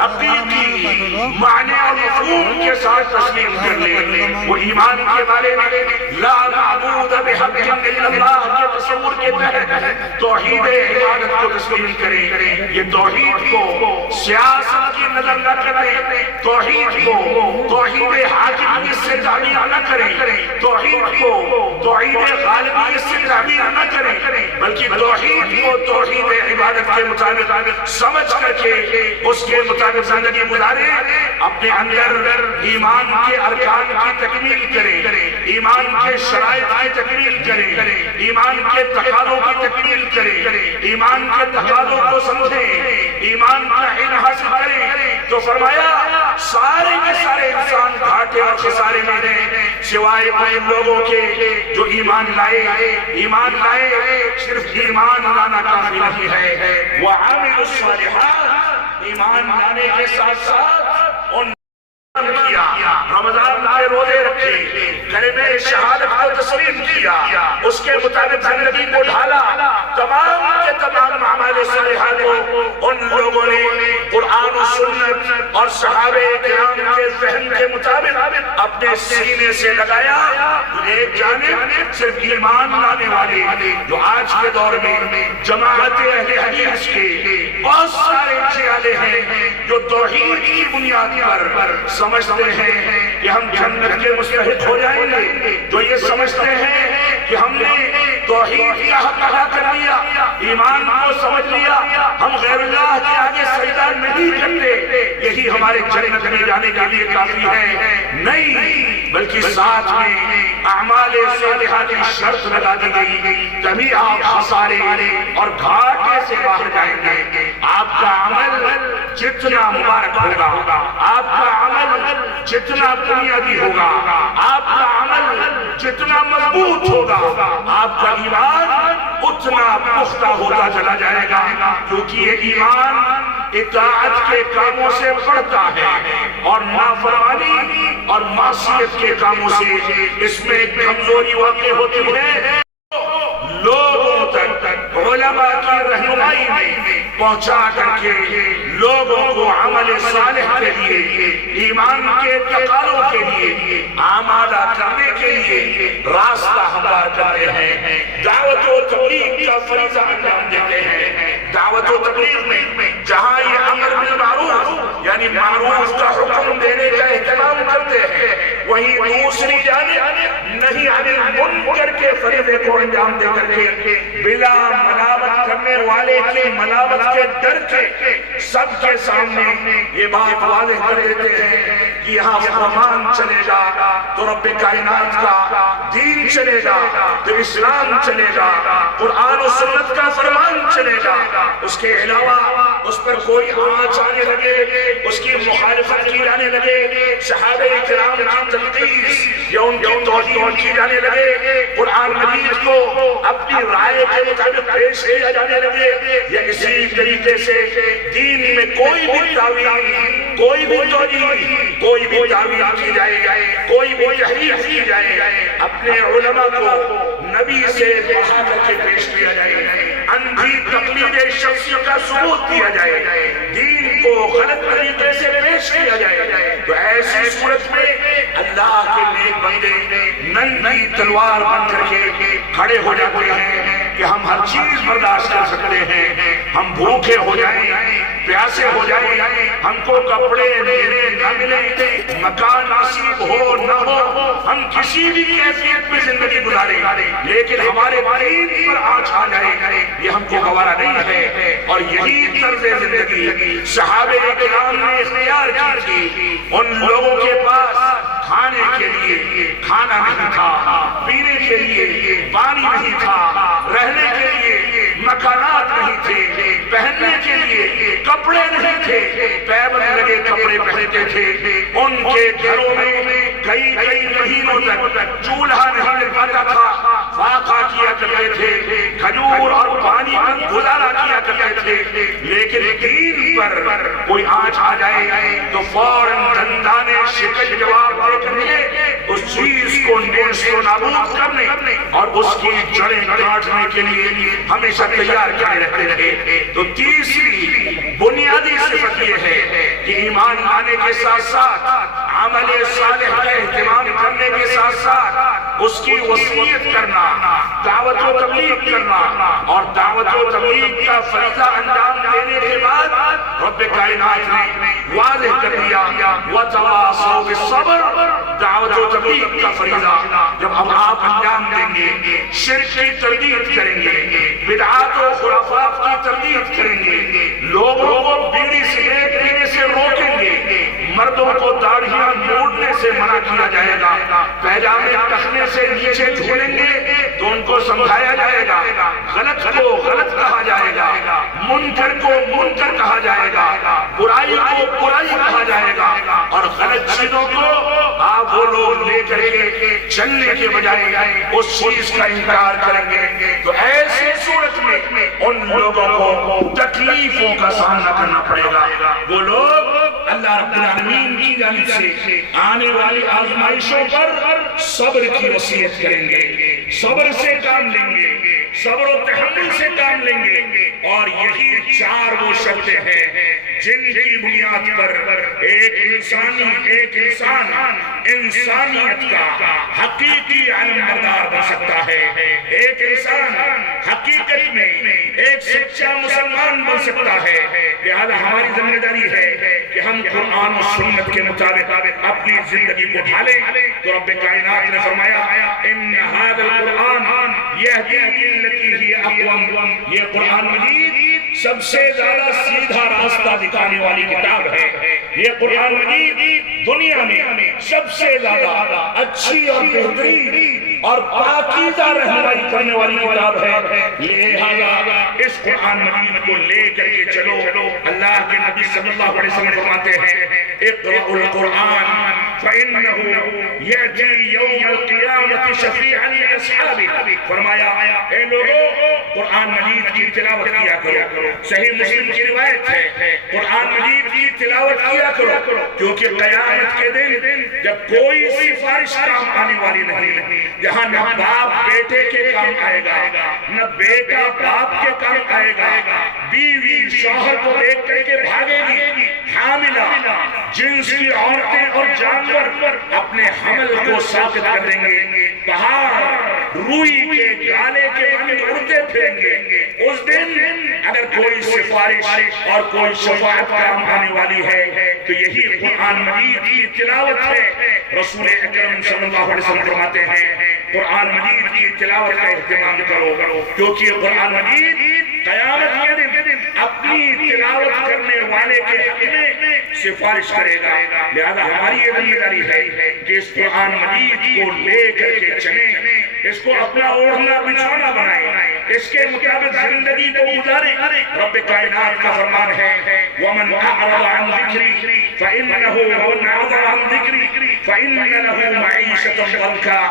حقیقی معنی اور مفہوم کے ساتھ تسلیم کر لے، وہ ایمان کے بارے میں لا معبود بحق الا اللہ کے تصور کے تحت توحید عبادت کو تسلیم کریں. یہ توحید کو سیاست کی نظر نہ کریں، توحید کو توحید حاکمیت سے تعبیر نہ کریں، توحید کو توحید غالبیت سے تعبیر نہ کریں، بلکہ توحید کو توحید عبادت کے مطابق سمجھ کر کے اس کے مطابق زندگی گزارے. اپنے اندر ایمان کے ارکان کی تکمیل کریں، ایمان کے شرائط کی تکمیل کریں، ایمان کے تقاضوں کی تکمیل کریں، ایمان کے تقاضوں کو سمجھیں، ایمان کا علم حاصل کریں تو فرمایا سارے کے سارے انسان گھاٹے اور خسارے میں ہیں سوائے ان لوگوں کے جو ایمان لائے صرف ایمان لانا کافی نہیں ہے وَعَمِلُوا الصَّالِحَاتِ ایمان لانے کے ساتھ ساتھ ان کیا رمضان کے روزے رکھے کلمہ شہادت کو تسلیم کیا اس کے مطابق زندگی کو ڈھالا تمام کے تمام اعمال صالحہ کو ان لوگوں نے قرآن و سنت اور صحابہ کرام کے فہم کے مطابق اپنے سینے سے لگایا ایک جانب صرف ایمان لانے والے جو آج کے دور میں جماعت اہل حدیث کے بہت سارے چیالے ہیں جو توحید کی بنیاد پر سمجھتے ہیں کہ ہم جنت کے مستحق ہو جائیں گے جو یہ سمجھتے ہیں کہ ہم نے توحید کا حق ادا کر لیا ایمان کو سمجھ لیا ہم غیر اللہ کے آگے سجدہ نہیں کرتے یہی ہمارے جنت میں جانے کے لیے کافی ہے نہیں بلکہ ساتھ میں اعمال صالحہ کی شرط لگا دی گئی تبھی آپ خسارے اور گھاٹے سے باہر جائیں گے آپ کا عمل جتنا مبارک ہوگا آپ کا عمل جتنا بنیادی ہوگا آپ کا عمل جتنا مضبوط ہوگا آپ کا ایمان اتنا پختہ ہوتا چلا جائے گا کیونکہ یہ ایمان اطاعت کے کاموں سے بڑھتا ہے اور نافرمانی اور معصیت کے کاموں سے اس میں کمزوری واقع ہوتی ہے لوگوں تک علماء کی رہنمائی میں پہنچا کر کے لوگوں کو عمل صالح کے لیے ایمان کے تقاضوں کے لیے آمادہ کرنے کے لیے راستہ ہموار کرتے ہیں دعوت و تبلیغ کا فریضہ انجام دیتے ہیں دعوت و تبلیغ میں جہاں یہ امر بالمعروف یعنی معروف کا حکم دینے کا اہتمام کرتے ہیں وہیں دوسری جانب نہیں عن المنکر کے فریضے کو انجام دے کر کے بلا ملامت کرنے والے کی ملامت کے ڈر کے سب کے سامنے یہ بات واضح کر دیتے ہیں کہ یہاں فرمان چلے گا تو رب کائنات کا دین چلے گا تو اسلام چلے گا قرآن و سنت کا فرمان چلے گا اس کے علاوہ اس پر کوئی آنچ آنے لگے اس کی مخالفت کی جانے لگے صحابہ کرام کی تنقیص یا ان کی توہین کی جانے لگے قرآن مجید کو اپنی رائے کے مطابق پیش کیا جانے لگے یا اسی طریقے سے دین میں کوئی بھی تعویل کوئی بھی توجیہ کوئی بھی تعویل کی جائے کوئی بھی تحریف کی جائے اپنے علماء کو نبی سے بڑھا کر کے پیش کیا جائے اندھی تقلید شخصی کا ثبوت دیا جائے دین کو غلط طریقے سے پیش کیا جائے تو ایسی صورت میں اللہ کے نیک بندے ننگی تلوار بن کر کے کھڑے ہو جاتے ہیں کہ ہم ہر چیز برداشت کر سکتے ہیں ہم بھوکے ہو جائیں پیاسے ہو جائیں ہم کو کپڑے ملے نہ ملے مکان نصیب ہو نہ ہو ہم کسی بھی کیفیت میں زندگی گزاریں لیکن ہمارے دین پر آنچ آ جائے یہ ہم کو گوارا نہیں ہے اور یہی طرز زندگی صحابہ کرام نے اختیار کی تھی ان لوگوں کے پاس کھانے کے لیے کھانا نہیں تھا پینے کے لیے پانی نہیں تھا رہنے کے لیے مکانات نہیں تھے پہننے کے لیے کپڑے نہیں تھے پیبند لگے کپڑے پہنتے تھے ان کے گھروں میں کئی مہینوں تک چولہا نہیں مل پاتا تھا فاقہ کیا کرتے تھے کھجور اور پانی پر گزارا کیا کرتے تھے لیکن دین پر کوئی آنچ آ جائے تو فوراً دندانے شکل جواب دے کر کے اس چیز کو نیست و نابود کرنے اور اس کی جڑیں کاٹنے کے لیے ہمیشہ تیار کیے رہتے تھے تو تیسری بنیادی صفت یہ ہے کہ ایمان لانے کے ساتھ ساتھ عمل صالح کا اہتمام کرنے کے ساتھ ساتھ اس کی وصیت کرنا دعوت و تبلیغ کرنا اور دعوت و تبلیغ کا فریضہ انجام دینے کے بعد رب کائنات نے واضح کر دیا وَتَوَاصَوْا بِالصَّبْرِ دعوت و تبلیغ کا فریضہ جب ہم آپ انجام دیں گے شرک کی تردید کریں گے بدعات و خرافات کی تردید کریں گے لوگوں کو بیڑی سگریٹ پینے سے روکیں گے مردوں کو داڑھیاں موڑنے سے منع کیا جائے گا پیجامے ٹخنے سے نیچے جھولیں گے تو ان کو سمجھایا جائے گا غلط کو غلط کہا جائے گا منکر کو منکر کہا جائے گا، برائی کو برائی کہا جائے گا، اور غلط چیزوں کو آپ وہ لوگ لے کر کے چلنے کے بجائے اس چیز کا انکار کریں گے، تو ایسی صورت میں ان لوگوں کو تکلیفوں کا سامنا کرنا پڑے گا۔ وہ لوگ اللہ رب العالمین کی جانب سے آنے والی آزمائشوں پر صبر کی وصیت کریں گے، صبر سے کام لیں گے، صبر و تحمل سے کام لیں گے، اور یہی چار وہ شرطیں ہیں جن کی بنیاد پر ایک انسان انسانیت کا حقیقی علم بردار بن سکتا ہے، ایک انسان حقیقت میں ایک سچا مسلمان بن سکتا ہے۔ لہذا ہماری ذمہ داری ہے کہ ہم قرآن و سنت کے مطابق اپنی زندگی کو ڈھالیں۔ تو رب کائنات نے فرمایا ان ھذا القرآن یہدی للتی ہی اقوم، یہ قرآن مجید سب سے زیادہ سیدھا راستہ دکھانے والی کتاب ہے، یہ قرآن مجید دنیا میں سب سے زیادہ اچھی اور بہترین اور پاکیزہ رہنمائی کرنے والی کتاب ہے۔ لہذا اس قرآن مجید کو لے کر کے چلو۔ اللہ کے نبی صلی اللہ علیہ وسلم فرماتے ہیں اقرأوا القرآن فإنه يأتي يوم القيامة شفيعا لأصحابه، فرمایا اے لوگوں قرآن مجید کی تلاوت کیا کرو۔ صحیح مسلم کی روایت ہے قرآن مجید کی تلاوت کیا کرو، کیونکہ قیامت کے دن جب کوئی سفارش کام آنے والی نہیں، جہاں نہ باپ بیٹے کے کام آئے گا، نہ بیٹا باپ کے کام آئے گا، بیوی شوہر کو دیکھ کر کے بھاگے گی، حاملہ جنس کی عورتیں اور جانور اپنے حمل کو ساقط کر دیں گے، پہاڑ روئی کے گالے کے معنی اڑتے پھریں گے۔ اس دن اگر کوئی سفارش اور کوئی شفاعت کام آنے والی ہے تو یہی قرآن مجید کی تلاوت ہے۔ رسول اکرم صلی اللہ علیہ وسلم فرماتے ہیں قرآن مجید کی تلاوت کا اہتمام کرو، کیونکہ یہ قرآن مجید قیامت کے دن اپنی تلاوت کرنے والے کے حق میں سفارش کرے گا۔ لہذا ہماری یہ ذمہ داری ہے کہ اس قرآن مجید کو لے کر کے چلیں، اس کو اپنا اوڑھنا بچھونا بنائیں، اس کے مطابق زندگی کو گزاریں۔ رب کائنات کا فرمان ہے وَمَنْ أَعْرَضَ عَنْ ذِكْرِي فَإِنَّ لَهُ مَعِيشَةً ضَنكًا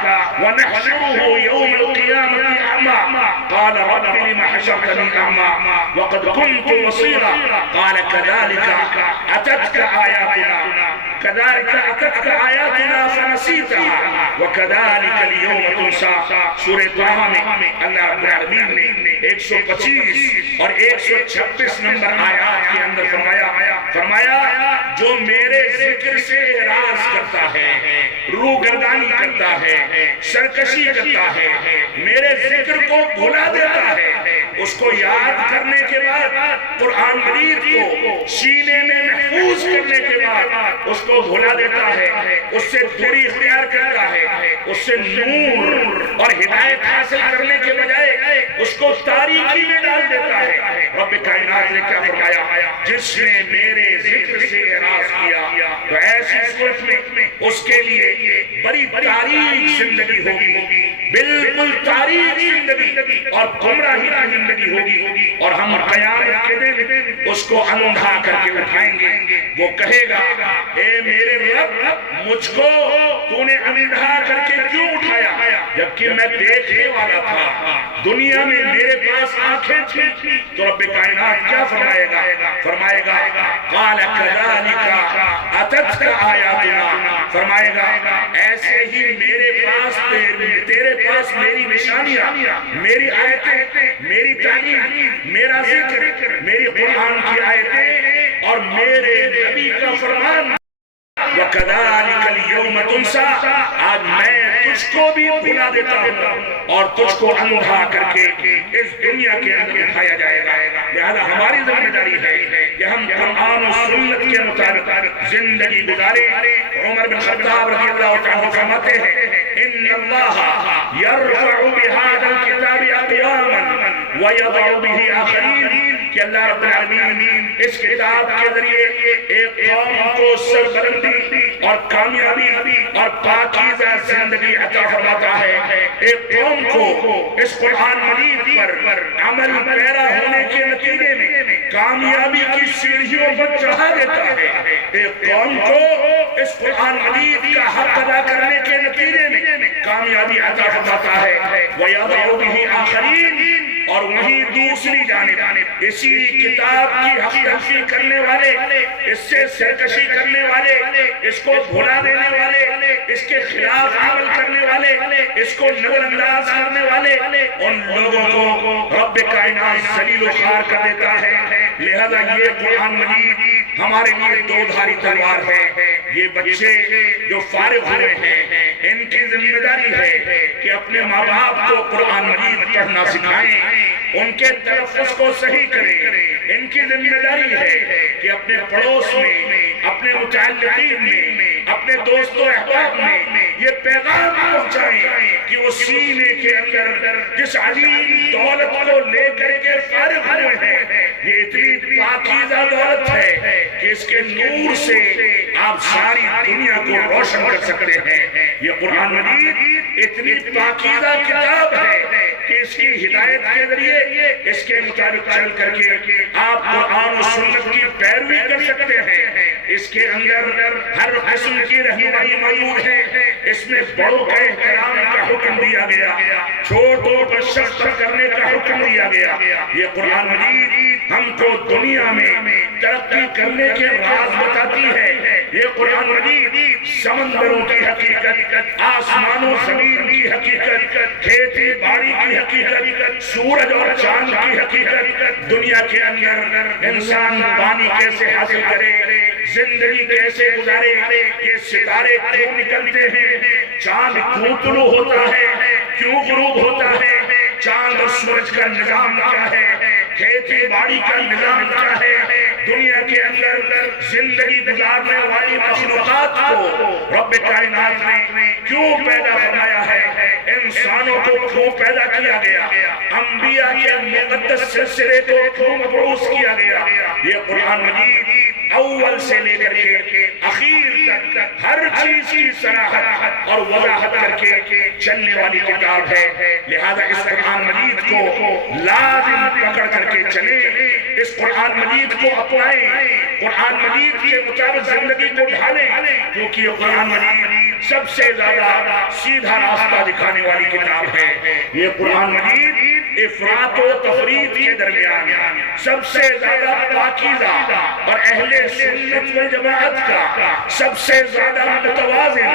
وَنَحْشُرُهُ يَوْمَ الْقِيَامَةِ أَعْمَى قَالَ رَبِّ لِمَ حَشَرْتَنِي أَعْمَى وَقَدْ كُنْتُ بَصِيرًا قَالَ كَذَلِكَ أَتَتْكَ آيَاتُنَا فَنَسِيتَهَا وَكَذَلِكَ الْيَوْمَ تُنْسَى۔ سورہ طٰہٰ میں اللہ رب العالمین نے 125 اور 126 نمبر آیات کے اندر فرمایا جو میرے ذکر سے اعراض کرتا ہے، روگردانی کرتا ہے، سرکشی کرتا ہے، میرے ذکر کو بھلا دیتا ہے، اس کو یاد کرنے کے بعد قرآن مجید کو سینے میں محفوظ کرنے کے بعد اس کو بھلا دیتا ہے، اس سے دوری اختیار کرتا ہے، اس سے نور اور ہدایت حاصل کرنے کے بجائے اس کو تاریکی میں ڈال دیتا ہے۔ رب کائنات نے کیا فرمایا جس نے میرے ذکر سے اعراض کیا تو ایسی صورت میں اس کے لیے بڑی تاریک زندگی ہوگی، بالکل تاریک زندگی اور گمراہی کی زندگی ہوگی، اور ہم قیامت کے دن اس کو اندھا کر کے اٹھائیں گے۔ وہ کہے گا اے میرے رب مجھ کو تو نے اندھا کر کے کیوں اٹھایا جبکہ میں دیکھنے والا تھا، دنیا میں میرے پاس آنکھیں تھیں۔ تو رب کائنات کیا فرمائے گا قال كذلك اتتك آیاتنا، فرمائے گا ایسے ہی میرے پاس تیرے پاس میری نشانیاں، میری آیتیں، میری تعلیم، میرا ذکر، میری قرآن کی آیتیں اور میرے نبی کا فرمان وَكَذَلِكَ الْيَوْمَ تُنْسَى، آج میں تجھ کو بھی بھلا دیتا ہوں اور تجھ کو اندھا کر کے اس دنیا کے اندر اٹھایا جائے گا۔ لہذا ہماری ذمہ داری ہے کہ ہم قرآن و سنت کے مطابق زندگی گزاریں۔ عمر بن خطاب رضی اللہ عنہ فرماتے ہیں ان اللہ یرفع بہذا الکتاب اقواما ویضع بہ آخرین، کہ اللہ رب العالمین اس کتاب کے ذریعے ایک قوم کو سربلندی اور کامیابی اور پاکیزہ زندگی عطا فرماتا ہے، ایک قوم کو اس قرآن مجید پر عمل پیرا ہونے کے نتیجے میں کامیابی کی سیڑھیوں پر چڑھا دیتا ہے، ایک قوم کو اس قرآن مجید کا حق ادا کرنے کے نتیجے میں کامیابی عطا فرماتا ہے، وَيَضَعُ بِهِ آخَرِينَ، اور وہیں دوسری جانب اسی کتاب کی حق تلفی کرنے والے، اس سے سرکشی کرنے والے، اس کو بھلا دینے والے، اس کے خلاف عمل کرنے والے، اس کو نظر انداز کرنے والے، ان لوگوں کو رب کائنات ذلیل و خوار کر دیتا ہے۔ لہذا یہ قرآن مجید ہمارے لیے دو دھاری تلوار ہے۔ یہ بچے جو فارغ ہوئے ہیں ان کی ذمہ داری ہے کہ اپنے ماں باپ کو قرآن مجید پڑھنا سکھائیں، ان کے تلفظ کو صحیح کریں، ان کی ذمہ داری ہے کہ اپنے پڑوس میں، اپنے متعلقین میں، اپنے دوست و احباب میں یہ پیغام پہنچائیں کہ وہ سینے کے اندر جس عظیم دولت کو لے کر کے فارغ ہوئے ہیں، یہ اتنی پاکیزہ دولت ہے کہ اس کے نور سے آپ ساری دنیا کو روشن کر سکتے ہیں۔ یہ قرآن مجید اتنی پاکیزہ کتاب ہے کہ اس کی ہدایت کے ذریعے اس کے مطابق چل کر کے آپ قرآن و سنت کی پیروی کر سکتے ہیں۔ اس کے اندر ہر قسم کی رہنمائی موجود ہے، اس میں بڑوں کا احترام کا حکم دیا گیا، چھوٹوں پر شفقت کرنے کا حکم دیا گیا۔ یہ قرآن مجید ہم کو دنیا میں ترقی کرنے کے راز بتاتی ہے۔ یہ قرآن مجید سمندروں کی حقیقت، آسمان و زمین کی حقیقت، کھیتی باڑی کی حقیقت، سورج اور چاند کی حقیقت، دنیا کے اندر انسان پانی کیسے حاصل کرے، زندگی کیسے گزارے، یہ ستارے کیوں نکلتے ہیں، چاند کیوں طلوع ہوتا ہے، کیوں غروب ہوتا ہے، چاند اور سورج کا نظام کیا ہے، کھیتی باڑی کا نظام کیا ہے، دنیا کے اندر زندگی گزارنے والی مخلوقات کو رب کائنات نے کیوں پیدا فرمایا ہے، انسانوں کو کیوں پیدا کیا گیا، انبیاء کے مقدس سلسلے کو کیوں مبعوث کیا گیا۔ یہ قرآن مجید اول سے لے کر کے اخیر تک ہر چیز کی صراحت اور وضاحت کر کے چلنے والی کتاب ہے۔ لہذا اس قرآن مجید کو لازم پکڑ کر کے چلیں، اس قرآن مجید کو اپنائیں، قرآن مجید کے مطابق زندگی کو ڈھالیں، کیونکہ یہ قرآن مجید سب سے زیادہ سیدھا راستہ دکھانے والی کتاب ہے۔ یہ قرآن مجید افراط و تفریط کے درمیان سب سے زیادہ پاکیزہ اور اہل سنت و جماعت کا سب سے زیادہ متوازن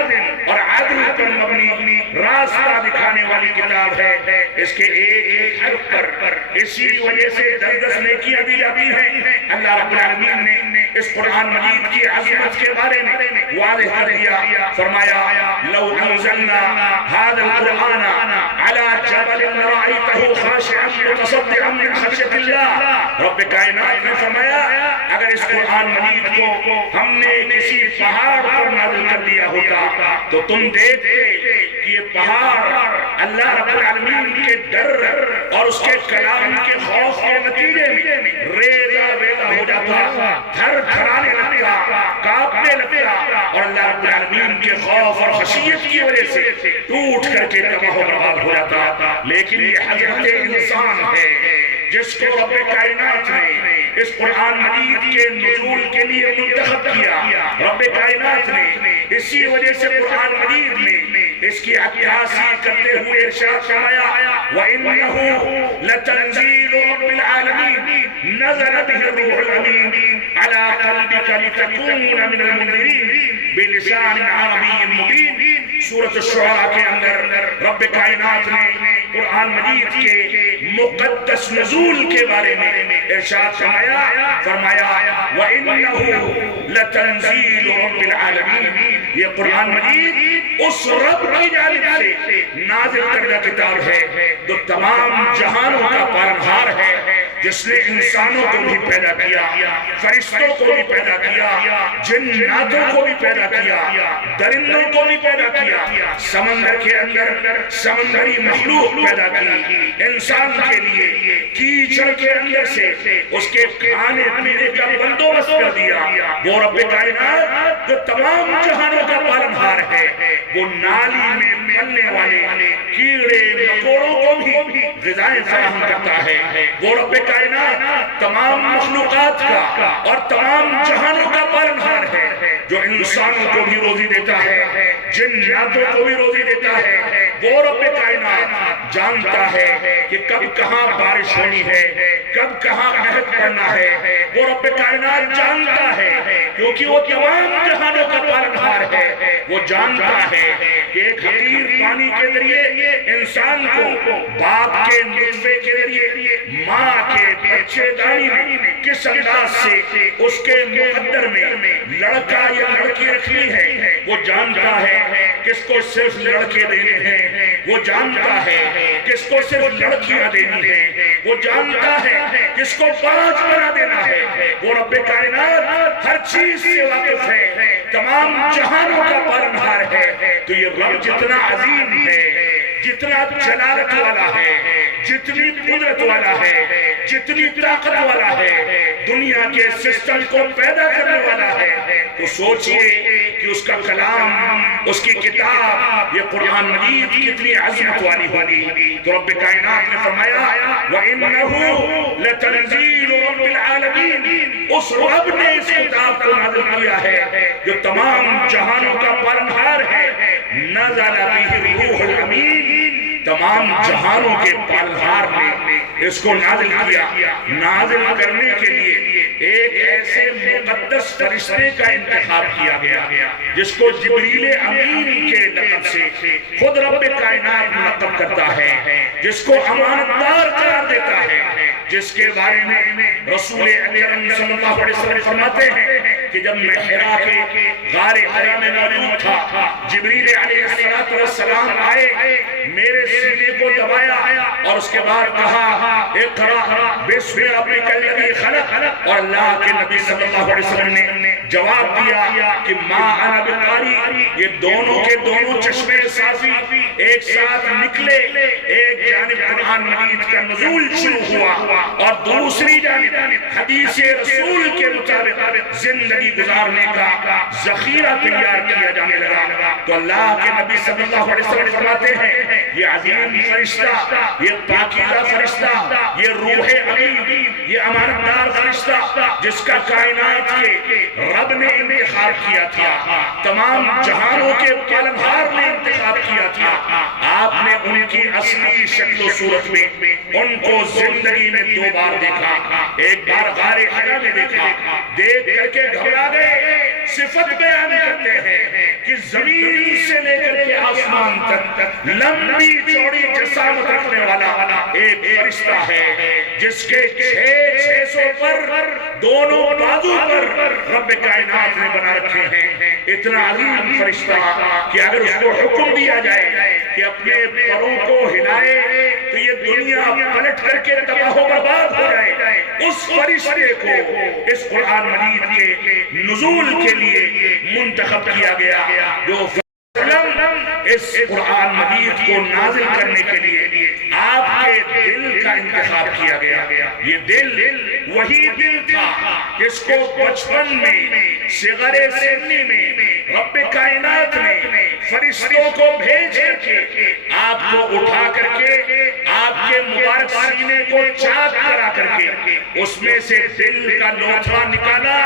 اور عدل پر مبنی راستہ دکھانے والی کتاب ہے۔ اس کے ایک ایک حرف پر اسی وجہ سے دس نیکیاں دی جاتی ہیں۔ اللہ رب العالمین نے اس قرآن مجید کی عظمت کے بارے میں واضح کر دیا، فرمایا لو انزلنا هذا القرآن على جبل لرأيته خاشعا متصدعا من خشية الله۔ رب کائنات نے فرمایا اگر اس قرآن مجید کو ہم نے کسی پہاڑ پر نازل کر دیا ہوتا تو تم دیکھتے کہ یہ پہاڑ اللہ رب العالمین کے ڈر اور اس کے کلام کے خوف کے نتیجے میں ریزہ ریزہ ہو جاتا، تھر تھرانے لگتا، کانپنے لگتا، اور اللہ رب العالمین کے خوف اور خشیت کی وجہ سے ٹوٹ کر کے تباہ و برباد ہو جاتا۔ لیکن یہ حضرت انسان ہے جس کو رب کائنات نے اس قرآن مجید کے نزول کے لیے منتخب کیا۔ رب کائنات نے اسی وجہ سے قرآن مجید میں اس کی عکاسی کرتے ہوئے ارشاد فرمایا وَإِنَّهُ لَتَنزِيلُ رَبِّ الْعَالَمِينَ نَزَلَ بِهِ الرُّوحُ الْأَمِينُ عَلَى قَلْبِكَ لِتَكُونَ مِنَ الْمُنذِرِينَ بِلِسَانٍ عَرَبِيٍّ مُبِينٍ۔ سورۃ الشعراء کے اندر رب کائنات نے قرآن مجید کے مقدس نزول کے بارے میں ارشاد فرمایا وَإِنَّهُ لَتَنزِيلُ رَبِّ الْعَالَمِينَ۔ یہ قرآن مجید اس رب کی جانب سے نازل کردہ کتاب ہے جو تمام جہانوں کا پالنہار ہے، جس نے انسانوں کو بھی پیدا کیا، فرشتوں کو بھی پیدا کیا، جناتوں کو بھی پیدا کیا، درندوں کو بھی پیدا کیا، سمندر کے اندر سمندری مخلوق پیدا کی، انسان کے لیے کیچڑ کے اندر سے اس کے کھانے پینے کا بندوبست کر دیا۔ وہ رب کائنات جو تمام جہانوں کا پالنہار ہے، وہ نالی میں پلنے والے کیڑے مکوڑوں کو بھی غذائیں فراہم کرتا ہے۔ وہ رب کائنات تمام مخلوقات کا اور تمام جہانوں کا پالنہار ہے، جو انسانوں کو بھی روزی دیتا ہے، جناتوں کو بھی روزی دیتا ہے۔ وہ رب کائنات جانتا ہے کہ کب کہاں بارش ہونی ہے، کب کہاں قحط پڑنا ہے۔ وہ رب کائنات جانتا ہے کیونکہ وہ تمام جہانوں کا پالنہار ہے۔ وہ جانتا ہے کہ ایک حقیر پانی کے ذریعے انسان کو باپ کے نطفے کے ذریعے ماں کے بچے دانی میں کس انداز سے اس کے مقدر میں لڑکا یا لڑکی رکھنی ہے۔ وہ جانتا ہے کس کو صرف لڑکے دینے ہیں، وہ جانتا ہے کس کو صرف لڑکیاں دینی ہیں، وہ جانتا ہے کس کو 5 بنا دینا ہے۔ وہ رب کائنات ہر چیز سے واقف ہے، تمام جہانوں کا پالنہار ہے۔ تو یہ رب جتنا عظیم ہے، جتنا جلالت والا ہے، جتنی قدرت والا ہے، جتنی طاقت والا ہے، دنیا کے سسٹم کو پیدا کرنے والا ہے، تو سوچئے کہ اس کا کلام، اس کی کتاب، یہ قرآن مجید کتنی عظمت والی ہوگی۔ تو رب کائنات نے فرمایا وَإِنَّهُ لَتَنزِيلُ رَبِّ الْعَالَمِينَ، اس رب نے اس کتاب کو نازل کیا ہے جو تمام جہانوں کا پالنہار ہے۔ نزل بِهِ الروح الامین، تمام جہانوں کے پالنہار نے اس کو نازل کیا۔ نازل کرنے کے لیے ایک ایسے مقدس فرشتے کا انتخاب کیا گیا جس کو جبریل امین کے لقب سے خود رب کائنات منتخب کرتا ہے، جس کو امانتدار قرار دیتا ہے، جس کے بارے میں رسول اکرم صلی اللہ علیہ وسلم فرماتے ہیں کہ جب میں حرا کے غار حرا میں موجود تھا، جبریل علیہ السلام آئے، میرے سینے کو دبایا اور اس کے بعد کہا اقرأ بسم ربک الذی خلق، اور اللہ کے نبی صلی اللہ علیہ وسلم نے جواب دیا کہ ما انا بقاری۔ یہ دونوں کے دونوں چشمے صافی ایک ساتھ نکلے، ایک جانب قرآن مجید کا نزول شروع ہوا اور دوسری جانب حدیث رسول کے مطابق زندگی گزارنے کا ذخیرہ تیار کیا جانے لگا۔ تو اللہ کے نبی صلی اللہ علیہ وسلم فرماتے ہیں یہ عظیم فرشتہ، یہ پاکیزہ فرشتہ، یہ روح امین، یہ امانتدار فرشتہ جس کا کائنات کے رب نے انتخاب کیا تھا، تمام جہانوں کے پالنہار نے انتخاب کیا تھا، آپ نے ان کی اصلی شکل و صورت میں ان کو زندگی میں 2 بار دیکھا۔ ایک بار غار حرا میں دیکھا، دیکھ کر کے گھبرا گئے۔ صفت بیان کرتے ہیں کہ زمین سے لے کر کے آسمان تک لمبی چوڑی جسامت رکھنے والا ایک فرشتہ ہے جس کے 600 پر دونوں بازو پر رب کائنات نے بنا رکھے ہیں۔ اتنا عظیم فرشتہ کہ اگر اس کو حکم دیا جائے کہ اپنے پروں کو ہلائے تو یہ دنیا پلٹ کر کے تباہ و برباد ہو جائے، اس فرشتے کو اس قرآن مجید کے نزول کے لیے منتخب کیا گیا، جو اس قرآن مجید کو نازل کرنے کے لیے آپ کے دل کا انتخاب کیا گیا۔ یہ دل وہی دل تھا جس کو بچپن میں صغر سنی میں رب کائنات نے فرشتوں کو بھیج کر کے آپ کو اٹھا کر کے آپ کے مبارک سینے کو چاک کرا کر کے اس میں سے دل کا لوتھڑا نکالا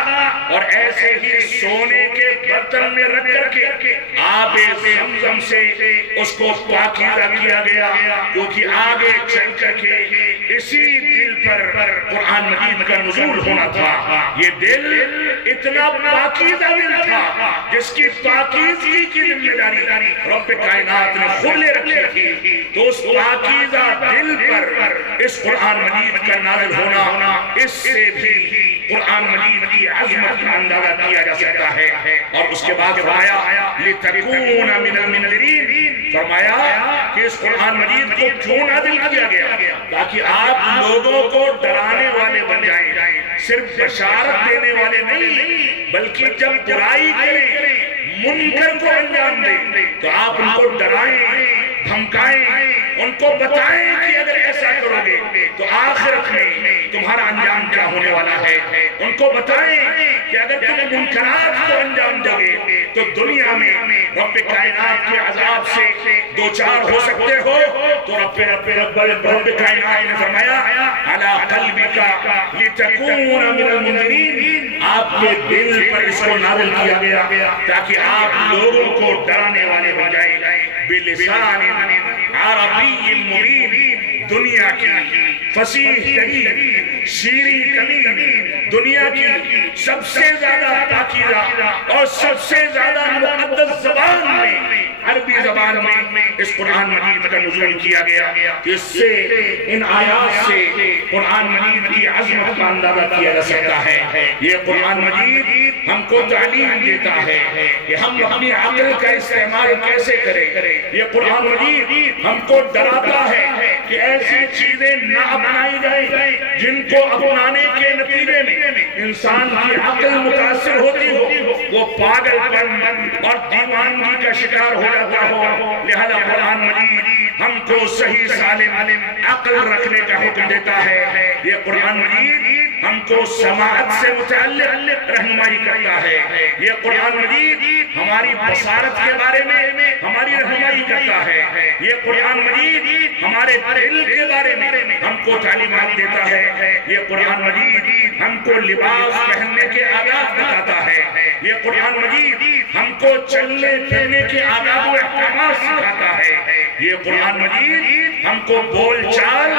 اور ایسے ہی سونے کے برتن میں رکھ کر کے آب زمزم سے اس کو پاکیزہ کیا گیا، کیونکہ آگے چل کر کے اسی دل پر قرآن مجید کا نزول ہونا تھا۔ یہ دل اتنا پاکیزہ دل تھا جس کی پاکیزگی کی ذمہ داری رب کائنات نے خود لے رکھی تھی، تو اس پاکیزہ دل پر اس قرآن مجید کا نازل ہونا، اس سے بھی قرآن مجید کی عظمت کا اندازہ کیا جا سکتا ہے۔ اور اس کے بعد فرمایا لِتَكُونَ مِنَ الْمُنذِرِينَ، فرمایا کہ اس قرآن مجید کو کیوں نازل کیا گیا؟ تاکہ آپ لوگوں کو ڈرانے والے بن جائیں، صرف بشارت دینے والے نہیں، بلکہ جب برائی کریں، منکر کو انجام دیں تو آپ ان کو ڈرائیں، دھمکائیں، ان کو بتائیں کہ اگر ایسا کرو گے تو آخرت میں تمہارا انجام کیا ہونے والا ہے، ان کو بتائیں کہ اگر تم منکرات کو انجام دو گے تو دنیا میں رب کائنات کے عذاب سے دو چار ہو سکتے ہو۔ تو رب کائنات نے فرمایا علی قلبک لتکون من المنذرین، آپ کے دل پر اس کو نازل کیا گیا تاکہ آپ لوگوں کو ڈرانے والے بن جائیں، بلسان عربی مبین، دنیا کی فصیح ترین شیریں ترین، دنیا کی سب سے زیادہ پاکیزہ اور سب سے زیادہ مقدس زبان میں، عربی زبان میں اس قرآن مجید کا نزول کیا گیا۔ اس سے ان آیات سے قرآن مجید کی عظمت کا اندازہ کیا جا سکتا ہے۔ یہ قرآن مجید ہم کو تعلیم دیتا ہے کہ ہم اپنی عقل کا استعمال کیسے کریں۔ یہ قرآن مجید ہم کو ڈراتا ہے کہ ایسی چیزیں نہ اپنائی جائیں جن کو اپنانے کے نتیجے میں انسان کی عقل متاثر ہوتی ہو، وہ پاگل پن اور دیوانگی کا شکار ہو جاتا ہو۔ لہذا قرآن مجید ہم کو صحیح سالم عقل رکھنے کا حکم دیتا ہے۔ یہ قرآن مجید ہم کو سماعت سے متعلق رہنمائی کرتا ہے۔ یہ قرآن مجید ہماری بصارت کے بارے میں ہماری رہنمائی کرتا ہے۔ یہ قرآن مجید ہمارے دل کے بارے میں ہم کو تعلیمات دیتا ہے۔ یہ قرآن مجید ہم کو لباس پہننے کے آداب بتاتا ہے۔ یہ قرآن مجید ہم کو چلنے پھرنے کے آداب و احکامات سکھاتا ہے۔ یہ قرآن مجید ہم کو بول چال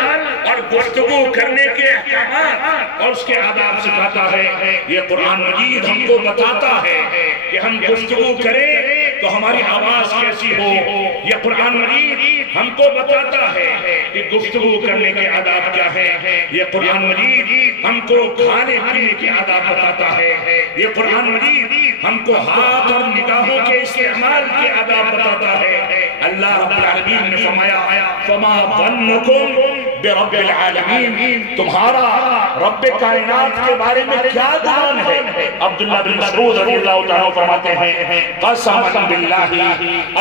اور گفتگو کرنے کے احکامات اور اس کے آداب سکھاتا ہے۔ یہ قرآن مجید ہم کو بتاتا ہے کہ ہم گفتگو کریں تو ہماری آواز کیسی ہو۔ یہ قرآن مجید ہم کو بتاتا ہے کہ گفتگو کرنے کے آداب کیا ہے۔ یہ قرآن مجید ہم کو کھانے پینے کے آداب بتاتا ہے۔ یہ قرآن مجید ہم کو ہاتھ اور نگاہوں کے استعمال کے آداب بتاتا ہے۔ اللہ رب العالمین نے فرمایا فما ظنکم برب العالمین، تمہارا رب کائنات کے بارے میں کیا گمان ہے؟ عبداللہ بن مسعود رضی اللہ عنہ فرماتے ہیں قسما باللہ،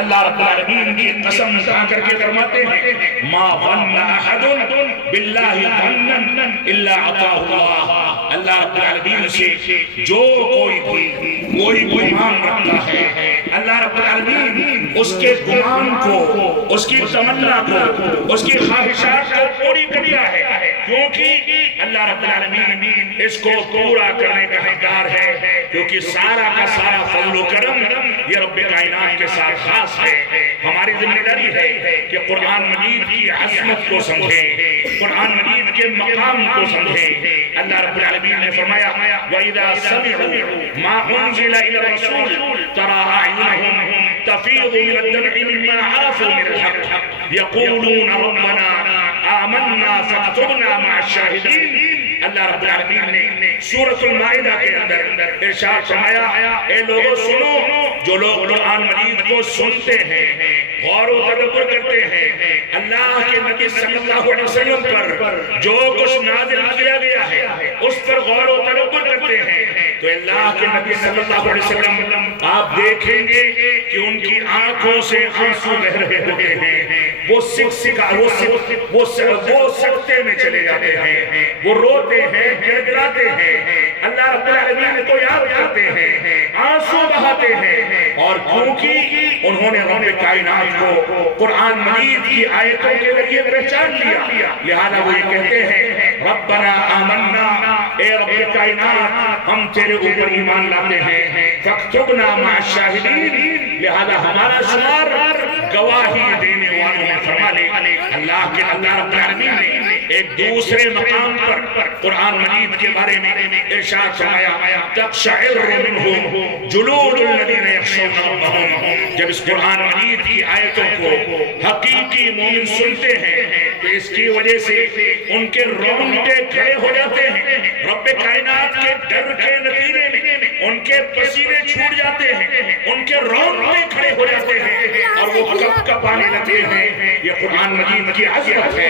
اللہ رب العالمین کی قسم اٹھا کر کے فرماتے ہیں ما ظن احد باللہ ظنا الا عطاہ اللہ، اللہ رب العالمین سے جو کوئی گمان رکھتا ہے، اللہ رب العالمین اس کے گمان کو، اس کی تمنا کو، اس کی خواہشات کو پوری کرتا ہے، کیونکہ اللہ رب العالمین اس کو پورا کرنے کا حقدار ہے، کیونکہ سارا کا سارا فضل و کرم یہ رب کائنات کے ساتھ خاص ہے۔ ہماری ذمہ داری ہے کہ قرآن مجید کی عظمت کو سمجھیں، قرآن مجید کے مقام کو سمجھیں۔ اللہ رب العالمین نے فرمایا وَإِذَا سَمِعُوا مَا أُنزِلَ إِلَى الرَّسُولِ تَرَىٰ أَعْيُنَهُمْ تَفِيضُ مِنَ الدَّمْعِ مِمَّا عَرَفُوا مِنَ الْحَقِّ يَقُولُونَ رَبَّنَا آمَنَّا فَاكْتُبْنَا مَعَ الشَّاهِدِينَ۔ اللہ رب العالمین نے سورۃ المائدہ کے اندر ارشاد فرمایا اے لوگوں سنو، جو لوگ قرآن مجید کو سنتے ہیں، غور و تدبر کرتے ہیں، اللہ کے نبی صلی اللہ علیہ وسلم پر جو کچھ نازل کیا گیا ہے اس پر غور و تدبر کرتے ہیں، تو اللہ کے نبی صلی اللہ علیہ وسلم آپ دیکھیں گے کہ ان کی آنکھوں سے آنسو بہ رہے ہوتے ہیں، وہ سکتے میں چلے جاتے ہیں، وہ روتے ہیں، گڑگڑاتے ہیں، اللہ رب العالمین کو یاد کرتے ہیں، آنسو بہاتے ہیں، اور کیونکہ انہوں نے رب کائنات کو قرآن مجید کی آیتوں کے ذریعے پہچان لیا، لہذا وہ یہ کہتے ہیں ربنا آمنا، اے رب کائنات ہم تیرے اوپر ایمان لاتے ہیں، فاکتبنا مع الشاہدین، لہذا ہمارا شمار گواہی دینے والوں میں فرما لے۔ اللہ رب العالمین نے ایک دوسرے مقام پر قرآن مجید کے بارے میں ارشاد فرمایا تقشعر منہ جلود الذین یخشون ربہم، جب اس قرآن مجید کی آیتوں کو حقیقی مومن سنتے ہیں تو اس کی وجہ سے ان کے رونگٹے کھڑے ہو جاتے ہیں، رب کائنات کے ڈر کے نتیجے میں ان کے پسینے چھوٹ جاتے ہیں، ان کے رونگٹے کھڑے ہو جاتے ہیں اور وہ کپ کپ آنے لگتے ہیں۔ یہ قرآن مجید کی عظمت ہے۔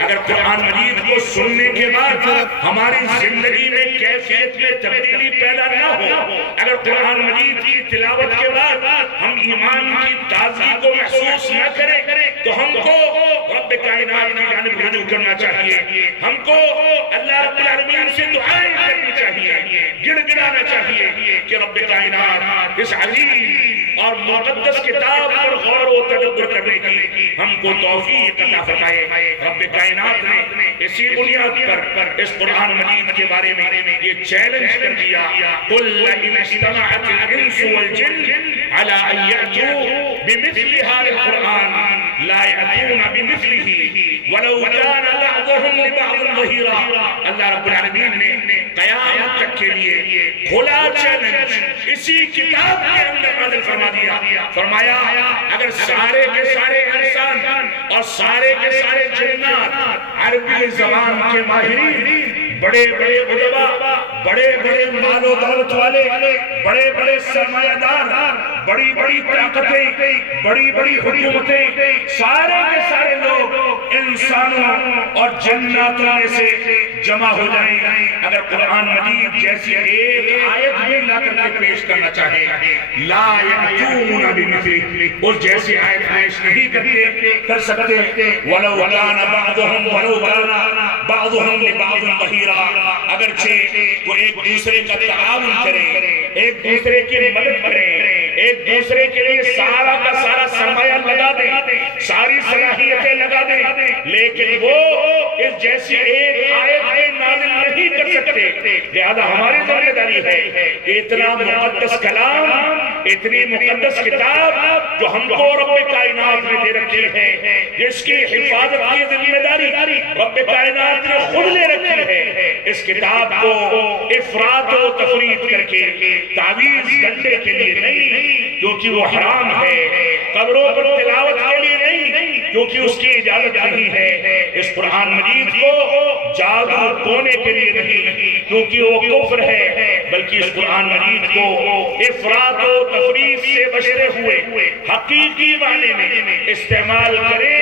اگر قرآن مجید کو سننے کے بعد ہماری زندگی میں کیفیت میں تبدیلی پیدا نہ ہو، اگر قرآن مجید کی تلاوت کے بعد ہم ایمان کی تازگی کو محسوس نہ کریں تو ہم کو رب کائنات کی جانب رجوع کرنا چاہیے، ہم کو اللہ رب العالمین سے دعائیں کرنی چاہیے، گڑ گڑانا چاہیے کہ رب کائنات اس عظیم اور مقدس کتاب پر غور و تدبر کرنے کی ہم کو توفیق عطا فرمائے۔ رب کائنات نے اسی بنیاد پر اس قرآن مجید کے بارے میں یہ چیلنج کر دیا، قُلْ لَئِنِ اجْتَمَعَتِ الْإِنسُ وَالْجِنُّ عَلَىٰ أَن يَأْتُوا بِمِثْلِ هَٰذَا الْقُرْآنِ لَا يَأْتُونَ بِمِثْلِهِ وَلَوْ كَانَ بَعْضُهُمْ لِبَعْضٍ ظَهِيرًا۔ اللہ رب العالمین نے قیامت تک کے لیے کھلا چیلنج اسی کتاب کے اندر نازل فرما دیا، فرمایا اگر سارے کے سارے انسان اور سارے کے سارے جنات عربی زبان کے ماہرین، بڑے بڑے علماء، بڑے بڑے مال و دولت والے، بڑے بڑے سرمایہ دار، بڑی بڑی طاقتیں، بڑی بڑی حکومتیں، سارے کے سارے لوگ انسانوں اور جناتوں میں سے جمع ہو جائیں، اگر قرآن مجید جیسی ایک آیت بھی لا کر کے پیش کرنا چاہے، لا یأتون بمثلہ، اس جیسی آیت پیش نہیں کر سکتے، وَلَوْ كَانَ بَعْضُهُمْ لِبَعْضٍ ظَهِيرًا، اگرچہ وہ ایک دوسرے کا تعاون کریں، ایک دوسرے کی مدد کریں، ایک دوسرے کے لیے سارا کا سارا سرمایہ لگا دیں، ساری صلاحیتیں لگا دیں، لیکن وہ اس جیسی ایک آیت میں نازل نہیں کر سکتے۔ لہذا ہماری ذمہ داری ہے کہ اتنا مقدس کلام، اتنی مقدس کتاب جو ہم کو رب کائنات نے دے رکھی ہے، جس کی حفاظت کی ذمہ داری رب کائنات نے خود لے رکھی ہے، اس کتاب کو افراط و تفریط کر کے تعویذ گنڈے کے لیے نہیں کیونکہ وہ حرام ہے، قبروں پر تلاوت کے لیے نہیں کیونکہ اس کی اجازت نہیں ہے، اس قرآن مجید کو جادو ٹونے کے لیے نہیں کیونکہ وہ کفر ہے، بلکہ اس قرآن مجید کو افراط و تفریط سے بچتے ہوئے حقیقی معنی میں استعمال کریں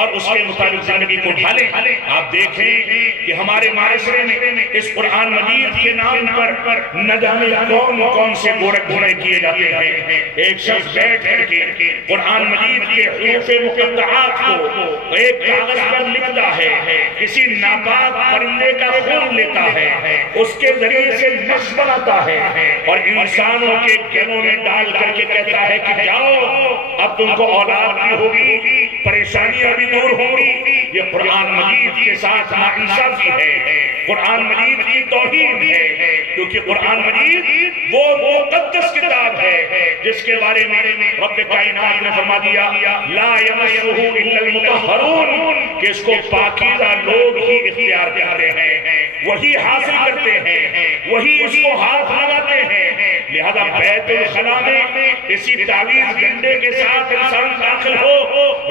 اور اس کے مطابق زندگی کو ڈھالیں۔ آپ دیکھیں کہ ہمارے معاشرے میں اس قرآن مجید کے نام پر نہ جانے کون سے گورکھ گھوڑے کیے جاتے ہیں۔ ایک شخص بیٹھ کر کے قرآن مجید کے حروف مقطعات کو ایک کاغذ پر لکھتا ہے، کسی ناپاک پرندے کا خون لیتا ہے، اس کے ذریعے سے نقش بناتا ہے اور انسانوں کے گلوں میں ڈال کر کے کہتا ہے کہ جاؤ اب تم کو اولاد بھی ہوگی، پریشانیاں بھی دور ہوں گی۔ یہ قرآن مجید کے ساتھ ناانصافی ہے، قرآن مجید کی توہین ہے، کیونکہ قرآن مجید وہ مقدس کتاب ہے جس کے بارے میں رب کائنات نے فرما دیا لا یمسہ الا المطہرون، کہ اس کو پاکیزہ لوگ ہی اختیار کرتے ہیں، وہی حاصل کرتے ہیں، وہی اس کو ہاتھ لگاتے ہیں۔ لہذا بیت الخلا میں اسی تعویذ گنڈے کے ساتھ انسان داخل ہو،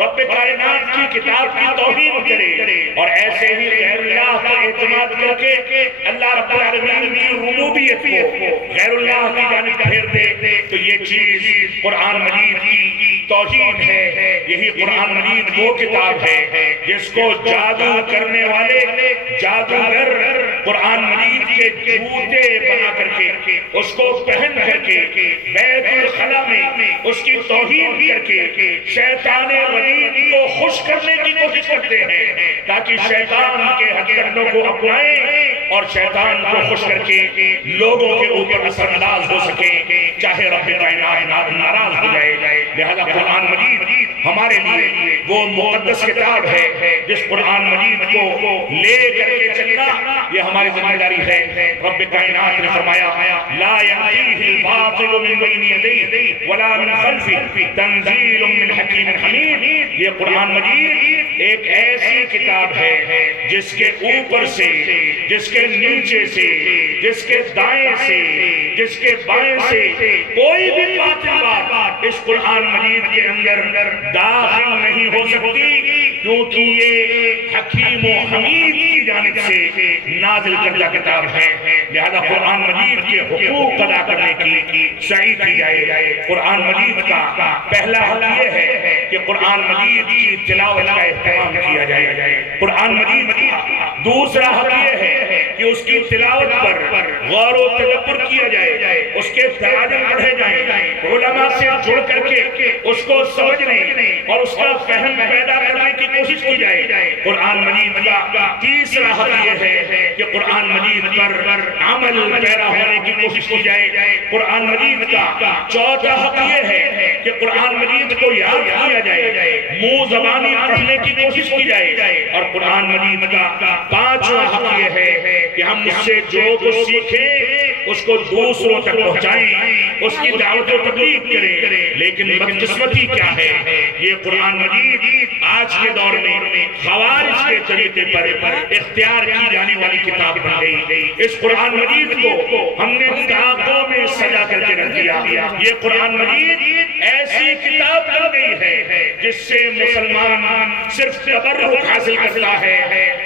رب کائنات کی کتاب کی توہین کرے اور ایسے ہی غیر اللہ کا اعتماد کر کے اللہ رب العالمین کی ربوبیت کو غیر اللہ کی جانب پھیر دے، تو یہ چیز قرآن مجید کی توہین ہے۔ یہی قرآن مجید وہ کتاب ہے جس کو جادو کرنے والے جادوگر قرآن مجید کے جوتے بنا کر کے اس کو پہن کر کے بیت الخلا میں اس کی توہین کر کے شیطان رجیم کو خوش کرنے کی کوشش کرتے ہیں تاکہ شیطان کے ہتھ کنڈوں کو اپنائیں اور شیطان کو خوش کر کے لوگوں کے اوپر اثر انداز ہو سکے، چاہے رب کائنات ناراض ہو جائے۔ لہذا قرآن مجید ہمارے لیے وہ مقدس کتاب ہے جس قرآن مجید کو لے کر کے چلنا یہ ہماری ذمہ داری ہے۔ رب کائنات نے فرمایا لا یأتیہ الباطل من بین یدیہ ولا من خلفہ تنزیل من حکیم حمید۔ یہ قرآن مجید ایک ایسی کتاب ہے جس کے اوپر سے، جس کے نیچے سے، جس کے دائیں سے، جس کے بائیں سے کوئی بھی باطل بات اس قرآن مجید کے اندر داخل نہیں ہو سکتی، کیونکہ یہ حکیم و حمید کی جانب سے نازل کردہ کتاب ہے، لہذا قرآن مجید کے حقوق ادا کرنے کی سعی کی جائے۔ قرآن مجید کا پہلا حق یہ ہے کہ قرآن مجید کی تلاوت کا اہتمام کیا جائے۔ قرآن مجید کا دوسرا حق یہ ہے کہ اس کی تلاوت پر غور و تدبر کیا جائے، اس کے تراجم پڑھے جائیں، علماء سے جڑ کر کے اس کو سمجھنے اور اس کا فہم پیدا کرنے کی کوشش کی جائے۔ قرآن مجید کا تیسرا حق یہ ہے کہ قرآن مجید پر عمل پیرا ہونے کی کوشش کی جائے۔ قرآن مجید کا چوتھا حق یہ ہے کہ قرآن مجید کو یاد کیا جائے، منہ زبانی پڑھنے کی کوشش کی جائے۔ اور قرآن مجید کا پانچواں حق یہ ہے کہ ہم اس سے جو کچھ سیکھیں اس کو دوسروں تک پہنچائیں، اس کی دعوت و تبلیغ کریں۔ لیکن بدقسمتی کیا ہے، یہ قرآن مجید آج کے دور میں خوارج کے طریقے پر اختیار کی جانے والی کتاب بن گئی۔ اس قرآن مجید کو ہم نے داغوں میں سجا کر کے رکھ دیا۔ یہ قرآن مجید ایسی کتاب بن گئی ہے جس سے مسلمان صرف تبرک حاصل کرتا ہے،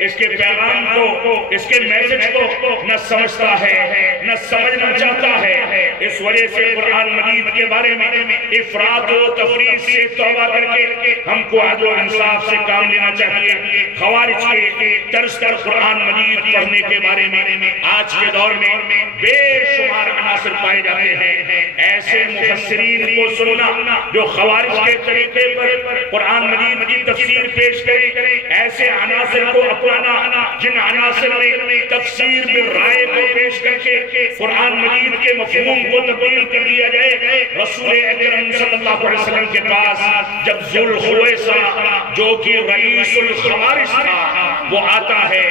اس کے پیغام کو، اس کے میسج کو نہ سمجھتا ہے نہ سمجھنا چاہتا ہے۔ اس وجہ سے قرآن مجید کے بارے میں افراط و تفریط سے توبہ کر کے ہم کو عدل و انصاف سے کام لینا چاہیے۔ خوارج کے طرز پر قرآن مجید پڑھنے کے بارے میں آج کے دور میں بے شمار عناصر پائے جاتے ہیں۔ ایسے مفسرین کو سننا جو خوارج کے طریقے پر قرآن مجید کی تفسیر پیش کریں، ایسے عناصر کو اپنانا جن عناصر میں تفسیر بالرائے کو پیش کر کے قرآن مجید کے مفہوم کو تبدیل کر دیا جائے۔ رسول اکرم صلی اللہ علیہ وسلم کے پاس جب ذوالخویسرہ جو کہ رئیس الخوارج تھا وہ آتا ہے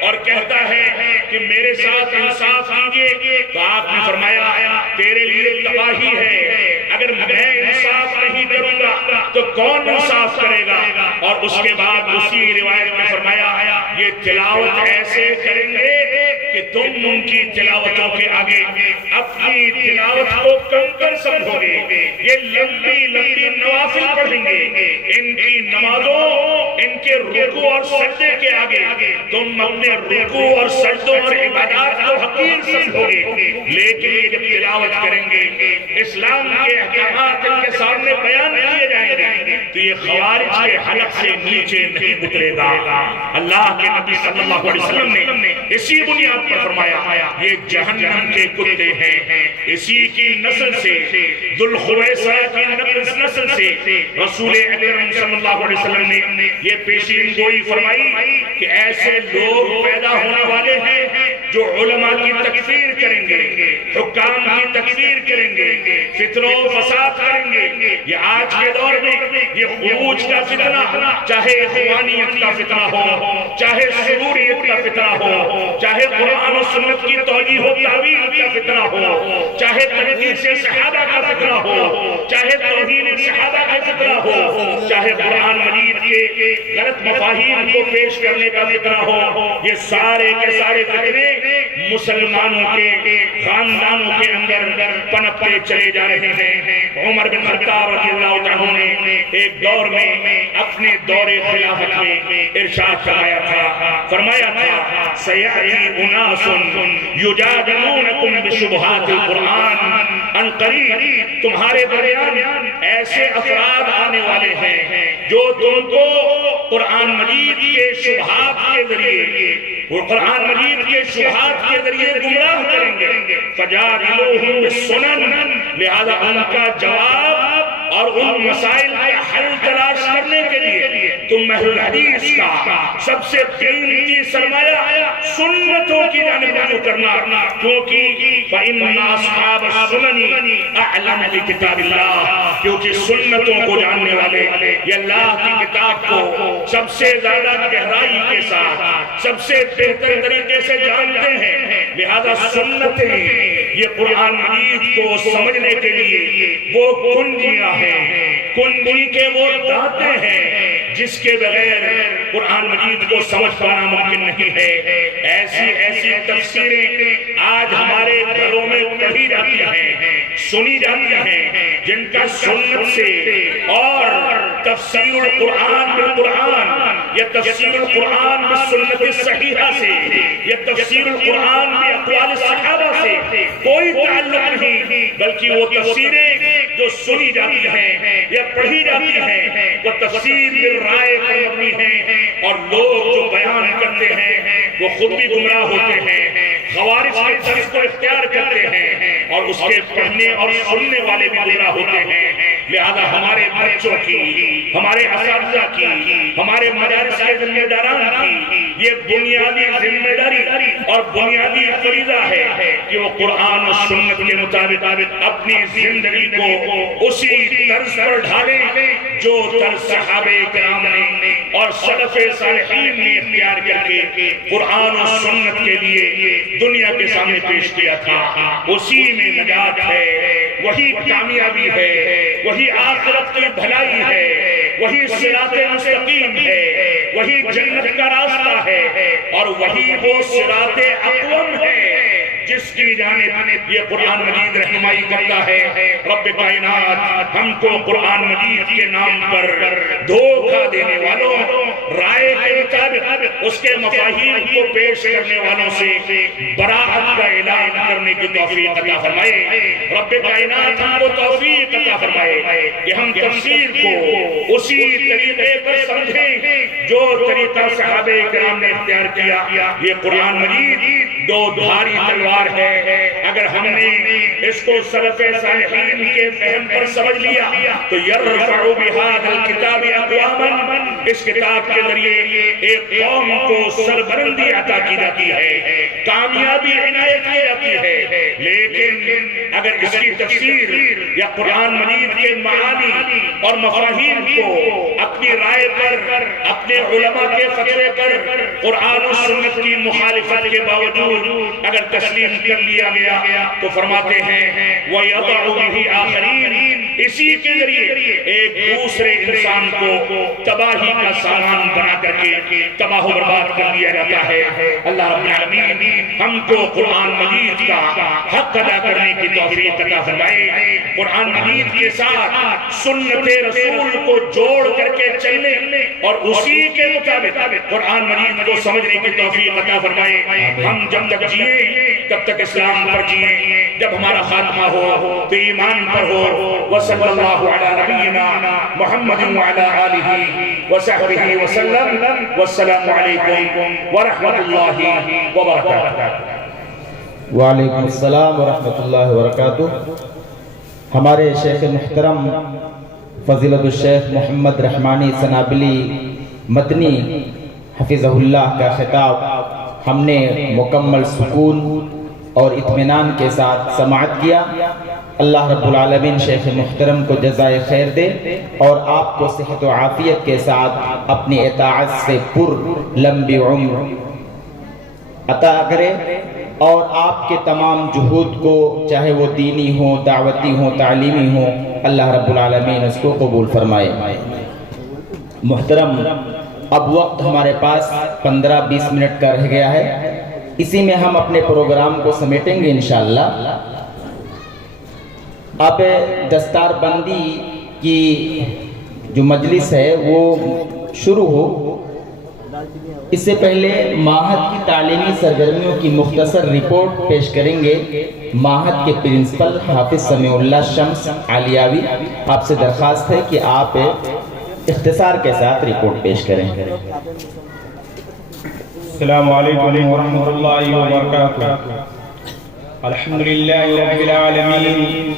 اور کہتا ہے کہ میرے ساتھ انصاف کیجئے، تو آپ نے فرمایا تیرے لیے تباہی ہے، اگر میں انصاف نہیں کروں گا تو کون انصاف کرے گا؟ اور اس کے بعد اسی روایت میں فرمایا یہ تلاوت ایسے کریں گے کہ تم ان کی تلاوتوں کے آگے اپنی تلاوت کو کنکر سمجھو گے۔ یہ لمبی لمبی نوافل پڑھیں گے، ان کی نمازوں، ان کے رکوع اور سجدے کے آگے تم اپنے رکوع اور سجدوں اور عبادات کو حقیر سمجھو گے، لیکن یہ جب تلاوت کریں گے، اسلام کے احکامات ان کے سامنے بیان کیے جائیں گے، تو یہ خوارج کے حلق سے نیچے نہیں اترے گا۔ اللہ کے نبی صلی اللہ علیہ وسلم نے اسی بنیاد پر فرمایا یہ جہنم کے کتے ہیں۔ اسی کی نسل سے، ذوالخویسرہ کی نسل سے رسول اکرم صلی اللہ علیہ وسلم نے یہ پیشین گوئی فرمائی کہ ایسے لوگ پیدا ہونے والے ہیں جو علماء کی تکفیر کریں گے، حکام کی تکفیر کریں گے، فتنہ و فساد کریں گے۔ یہ آج کے دور میں یہ خروج کا فتنہ، چاہے اخوانیت کا فتنہ ہو، چاہے سروریت کا فتنہ ہو، چاہے قرآن و سنت کی توجیہ و تعویل کا فتنہ ہو، چاہے تنقیص صحابہ کا فتنہ ہو، چاہے توہین صحابہ کا فتنہ ہو، چاہے قرآن مجید کے غلط مفاہیم کو پیش کرنے کا فتنہ ہو، یہ سارے کے سارے فتنے مسلمانوں کے خاندانوں کے اندر پنپتے چلے جا رہے ہیں۔ عمر بن خطاب رضی اللہ عنہ نے ایک دور میں اپنے دور خلافت میں ارشاد فرمایا تھا، سَيَأْتِي أُنَاسٌ يُجَادِلُونَكُمْ بِشُبْهَاتِ الْقُرْآنِ عَنْ قَرِيبٍ، تمہارے درمیان ایسے افراد آنے والے ہیں جو تم کو قرآن مجید کے شبہات کے ذریعے، وہ قرآن مجید کے شبہات کے ذریعے گمراہ کریں گے۔ فَجَادِلُوهُمْ بِالسُّنَنِ، لہذا ان کا جواب اور ان مسائل کا حل تلاش کرنے کے لیے تم اہل الحدیث کا سب سے قیمتی سرمایہ سنتوں کی جانب رجوع کرنا، کیونکہ فَإِنَّ أَصْحَابَ السُّنَنِ أَعْلَمُ بِكِتَابِ اللَّهِ، کیونکہ سنتوں کو جاننے والے یہ اللہ کی کتاب کو سب سے زیادہ گہرائی کے ساتھ سب سے بہتر طریقے سے جانتے ہیں۔ لہذا سنتیں یہ قرآن مجید کو سمجھنے کے لیے وہ کنجیاں ہیں، کنجی کے وہ دانتے ہیں جس کے بغیر قرآن مجید کو سمجھ پانا ممکن نہیں ہے۔ ایسی ایسی تفسیریں آج ہمارے گھروں میں پڑھی جاتی ہیں، سنی جاتی ہیں، جن کا سنت سے اور تفسیر القرآن بالقرآن یہ تفسیر القرآن بالسنت الصحیحہ سے، یہ تفسیر القرآن باقوال صحابہ سے کوئی تعلق نہیں، بلکہ وہ تفسیریں جو سنی جاتی ہیں یا پڑھی جاتی ہیں وہ تفسیر بالرائے پر مبنی ہیں، اور لوگ جو بیان کرتے ہیں وہ خود بھی گمراہ ہوتے ہیں، خوارج کے طرز کو اختیار کرتے ہیں، اور اس کے پڑھنے اور سننے والے بھی گمراہ ہوتے ہیں۔ لہذا ہمارے بچوں کی، ہمارے اساتذہ کی، ہمارے مدارس کے ذمہ داران کی یہ بنیادی ذمہ داری اور بنیادی فریضہ ہے کہ وہ قرآن و سنت کے مطابق اپنی زندگی کو اسی طرز پر ڈھالیں جو طرز صحابہ کرام نے اور سلف صالحین نے اختیار کر کے قرآن و سنت کے لیے دنیا کے سامنے پیش کیا تھا۔ اسی میں نجات ہے، وہی کامیابی ہے، وہی آخرت کی بھلائی ہے، وہی صراط مستقیم ہے، وہی جنت کا راستہ ہے، اور وہی وہ صراط اقوم ہے جس کی جانب یہ قرآن مجید رہنمائی کرتا ہے۔ رب کائنات ہم کو قرآن مجید کے نام پر دھوکہ دینے والوں، رائے کے مطابق اس کے مفاہیم کو پیش کرنے والوں سے براءت کا اعلان کرنے کی توفیق عطا فرمائے۔ رب کائنات ہم کو توفیق عطا فرمائے کہ ہم تفسیر کو اسی طریقے پر سمجھیں جو طریقہ صحابہ کرام نے اختیار کیا۔ یہ قرآن مجید دو دھاری تلوار ہے، اگر ہم نے اس کو سلف صالحین کے فہم پر سمجھ لیا تو یرفع بہذا الکتاب اقواما، اس کتاب کے ذریعے ایک قوم کو سربلندی عطا کی جاتی ہے، کامیابی عنایت کی جاتی ہے۔ لیکن اگر اس کی تفسیر یا قرآن مجید کے معانی اور مفاہیم کو اپنی رائے پر، اپنے علماء کے فتوے پر قرآن و سنت کی مخالفت کے باوجود اگر تسلیم کر لیا گیا تو فرماتے ہیں وَيَضَعُ بِهِ آخَرِينَ، اسی کے ذریعے ایک دوسرے انسان کو تباہی کا سامان بنا کر کے تباہ و برباد کر دیا جاتا ہے۔ اللہ رب العالمین ہم کو قرآن مجید کا حق ادا کرنے کی توفیق عطا فرمائے، قرآن مجید کے ساتھ سنت رسول کو جوڑ کر کے چلنے اور اسی کے مطابق قرآن مجید کو سمجھنے کی توفیق عطا فرمائے۔ ہم جب تک جیئیں تب تک اسلام پر جیئیں، جب ہمارا خاتمہ ہو تو ایمان پر ہو۔ وصلی اللہ علی نبینا محمد وعلی آلہ وصحبہ وسلم، والسلام علیکم ورحمۃ اللہ وبرکاتہ۔ وعلیکم السلام ورحمۃ اللہ وبرکاتہ۔ ہمارے شیخ محترم فضیلت الشیخ محمد رحمانی سنابلی مدنی حفظہ اللہ کا خطاب ہم نے مکمل سکون اور اطمینان کے ساتھ سماعت کیا۔ اللہ رب العالمین شیخ محترم کو جزائے خیر دے اور آپ کو صحت و عافیت کے ساتھ اپنی اطاعت سے پر لمبی عمر عطا کرے، اور آپ کے تمام جہود کو، چاہے وہ دینی ہوں، دعوتی ہوں، تعلیمی ہوں، اللہ رب العالمین اس کو قبول فرمائے۔ محترم، اب وقت ہمارے پاس 15-20 منٹ کا رہ گیا ہے، اسی میں ہم اپنے پروگرام کو سمیٹیں گے انشاءاللہ۔ اب دستار بندی کی جو مجلس ہے وہ شروع ہو، اس سے پہلے معہد کی تعلیمی سرگرمیوں کی مختصر رپورٹ پیش کریں گے معہد کے پرنسپل حافظ سمیع اللہ شمس عالیاوی۔ آپ سے درخواست ہے کہ آپ اختصار کے ساتھ رپورٹ پیش کریں۔ السلام علیکم ورحمۃ اللہ وبرکاتہ۔ الحمدللہ رب العالمین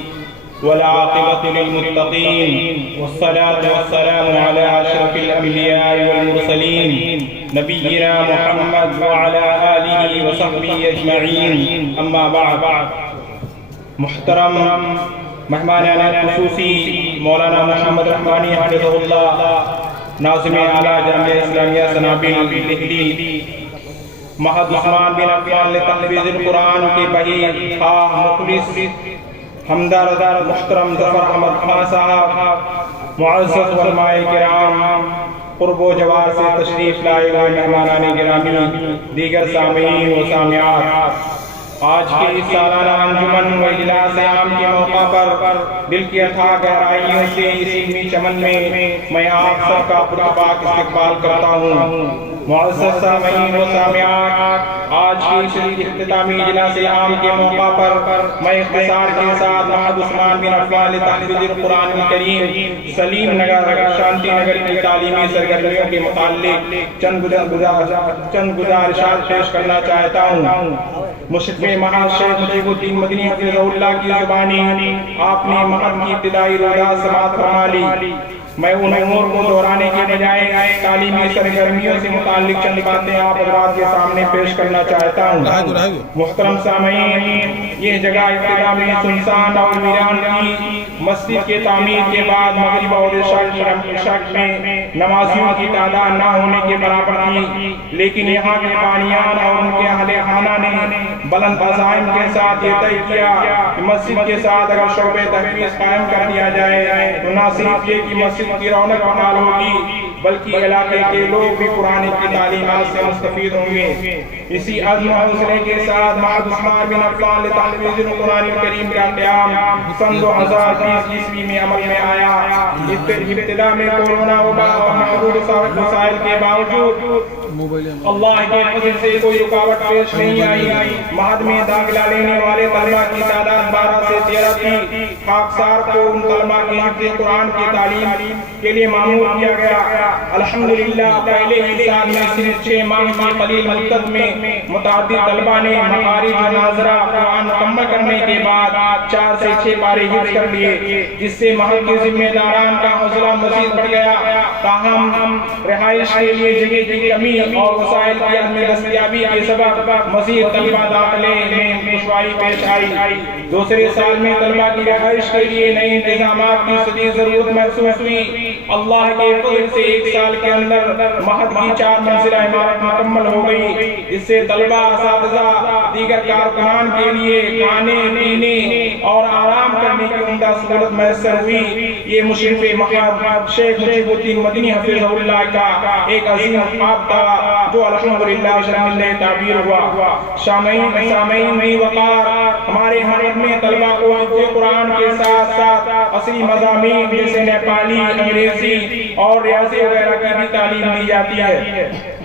والعاقبۃ للمتقین، والصلاة والسلام علی اشرف الانبیاء والمرسلین نبینا محمد وعلی آلہ وصحبہ اجمعین، اما بعد۔ محترم مہمان خصوصی مولانا محمد رحمانی حفظہ اللہ، ناظم اعلیٰ جامعہ اسلامیہ سنابل دہلی، محمد عثمان بن عفان لتحفیظ القرآن کے بہی خواہ مخلص ہمدرد محترم ظفر احمد خان صاحب، معزز علماء کرام، قرب و جوار سے تشریف لائے ہوئے مہمانان گرامی، دیگر سامعین و سامعات، آج کے اس سالانہ انجمن و اجلاس عام کے موقع پر دل کی اتھاہ گہرائیوں سے اس علمی چمن میں آپ سب کا پرتپاک استقبال کرتا ہوں۔ معزز سامعین و سامعات، آج کی اس اختتامی اجلاس عام کے موقع پر میں اختصار کے ساتھ محمد عثمان بن عفان لتحفیظ القرآن الکریم سلیم نگر شانتی نگر کی تعلیمی سرگرمیوں کے متعلق چند گزارشات پیش کرنا چاہتا ہوں۔ مشرف محض شیخ مجیب الدین مدنی حفظہ اللہ کی زبانی آپ نے محض کی ابتدائی روایات سماعت فرما لی۔ میں ان امور کو دہرانے کے بجائے تعلیمی سرگرمیوں سے متعلق چند باتیں آپ حضرات کے سامنے پیش کرنا چاہتا ہوں۔ محترم سامعین، یہ جگہ ابتدا میں سنسان اور ویران تھی۔ مسجد کے تعمیر کے بعد مغرب اور عشاء میں نمازیوں کی تعداد نہ ہونے کے برابر تھی، لیکن یہاں کے بانیان اور ان کے اہل خانہ نے بلند عزائم کے ساتھ یہ طے کیا کہ مسجد کے ساتھ اگر شعبہ تحفیظ قائم کر دیا جائے تو نہ صرف یہ کہ مسجد کی رونق بحال ہوگی بلکہ علاقے کے لوگ بھی قرآن کی تعلیمات سے مستفید ہوں گے۔ اسی عزم و حوصلے کے ساتھ محمد عثمان بن عفان لتحفیظ القرآن الکریم کا قیام سن 2020 عیسوی میں عمل میں آیا۔ ابتدا میں کورونا وبا اور محدود وسائل کے باوجود اللہ کے فضل سے کوئی رکاوٹ پیش نہیں آئی۔ معہد میں داخلہ لینے والے طلباء کی تعداد 12 سے 13 تھی۔ خاکسار کو ان طلباء کی حفظ قرآن کی تعلیم کے لیے معمور کیا گیا۔ الحمدللہ پہلے ہی سال میں صرف 6 ماہ کی قلیل مدت میں متعدد طلباء نے مخارج و ناظرہ قرآن مکمل کرنے کے بعد 4 سے 6 پارے حفظ کر لیے، جس سے محل کے ذمہ داران کا حوصلہ مزید بڑھ گیا۔ تاہم رہائش کے لیے جگہ کی کمی اور وسائل کی عدم دستیابی کے سبب مزید طلباء داخلے میں دشواری پیش آئی۔ دوسرے سال میں طلباء کی رہائش کے لیے نئے انتظامات کی شدید ضرورت محسوس ہوئی۔ اللہ کے فضل سے 1 سال کے اندر محد کی 4 منزلہ عمارت مکمل ہو گئی، جس سے طلباء، اساتذہ، دیگر کارکنان کے لیے کھانے پینے اور آرام کرنے کی عمدہ سہولت میسر ہوئی۔ یہ مشرف محض شیخ مجیب الدین مدنی حفظہ اللہ کا ایک عظیم خواب تھا جو الحمدللہ شامل تعبیر ہوا۔ سامعین بھی وقار، ہمارے محل میں طلباء کو حفظ قرآن کے ساتھ ساتھ عصری مضامین جیسے نیپالی، انگریزی اور ریاضی وغیرہ کی بھی تعلیم دی جاتی ہے۔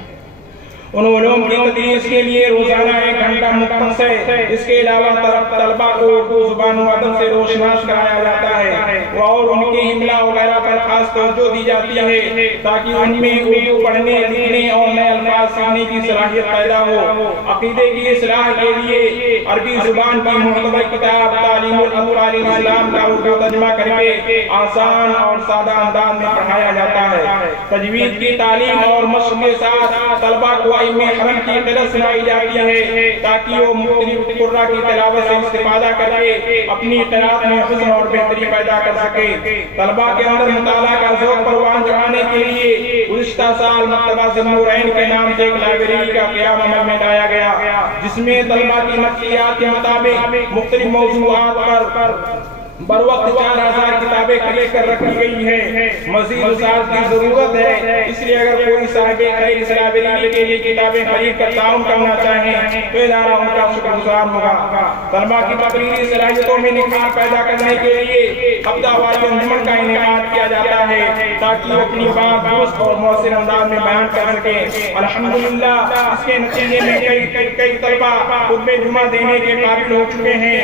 ان علوم کی تدریس کے لیے روزانہ 1 گھنٹہ مختص ہے۔ اس کے علاوہ طلباء کو اردو زبان و ادب سے روشناس کرایا جاتا ہے اور ان کے املا وغیرہ پر خاص توجہ دی جاتی ہے تاکہ ان میں اردو پڑھنے لکھنے اور نئے الفاظ سیکھنے کی صلاحیت پیدا ہو۔ عقیدے کی اصلاح کے لیے عربی زبان کی معتبر کتاب تعلیم الاطفال الاسلام کا اردو ترجمہ کر کے آسان اور سادہ انداز میں پڑھایا جاتا ہے۔ تجوید کی تعلیم اور مشق کے ساتھ طلباء کو میں حرم کی قرأت سنائی جاتی ہے تاکہ وہ مختلف قرآن کی تلاوت سے استفادہ کر کے اپنی قرأت میں حسن اور بہتری پیدا کر سکے۔ طلباء کے اندر مطالعہ کا ذوق پروان چڑھانے کے لیے گزشتہ سال مکتبہ ذوالنورین کے نام سے ایک لائبریری کا قیام عمل میں لایا گیا، جس میں طلباء کی نفسیات کے مطابق مختلف موضوعات پر بروقت 4000 کتابیں خرید کر رکھی گئی ہیں۔ مزید وسائل کی ضرورت ہے، اس لیے اگر کوئی صاحب خیر اس لائبریری کے لیے کتابیں خرید کر تعاون کرنا چاہیں تو ادارہ ان کا شکر گزار ہوگا۔ طلباء کی تقریری صلاحیتوں میں نکھار پیدا کرنے کے لیے ہفتہ وار انجمن کا انعقاد کیا جاتا ہے تاکہ وہ اپنی بات درست اور مؤثر انداز میں بیان کر سکیں۔ الحمدللہ اس کے نتیجے میں کئی طلباء خطبہ جمعہ دینے کے قابل ہو چکے ہیں۔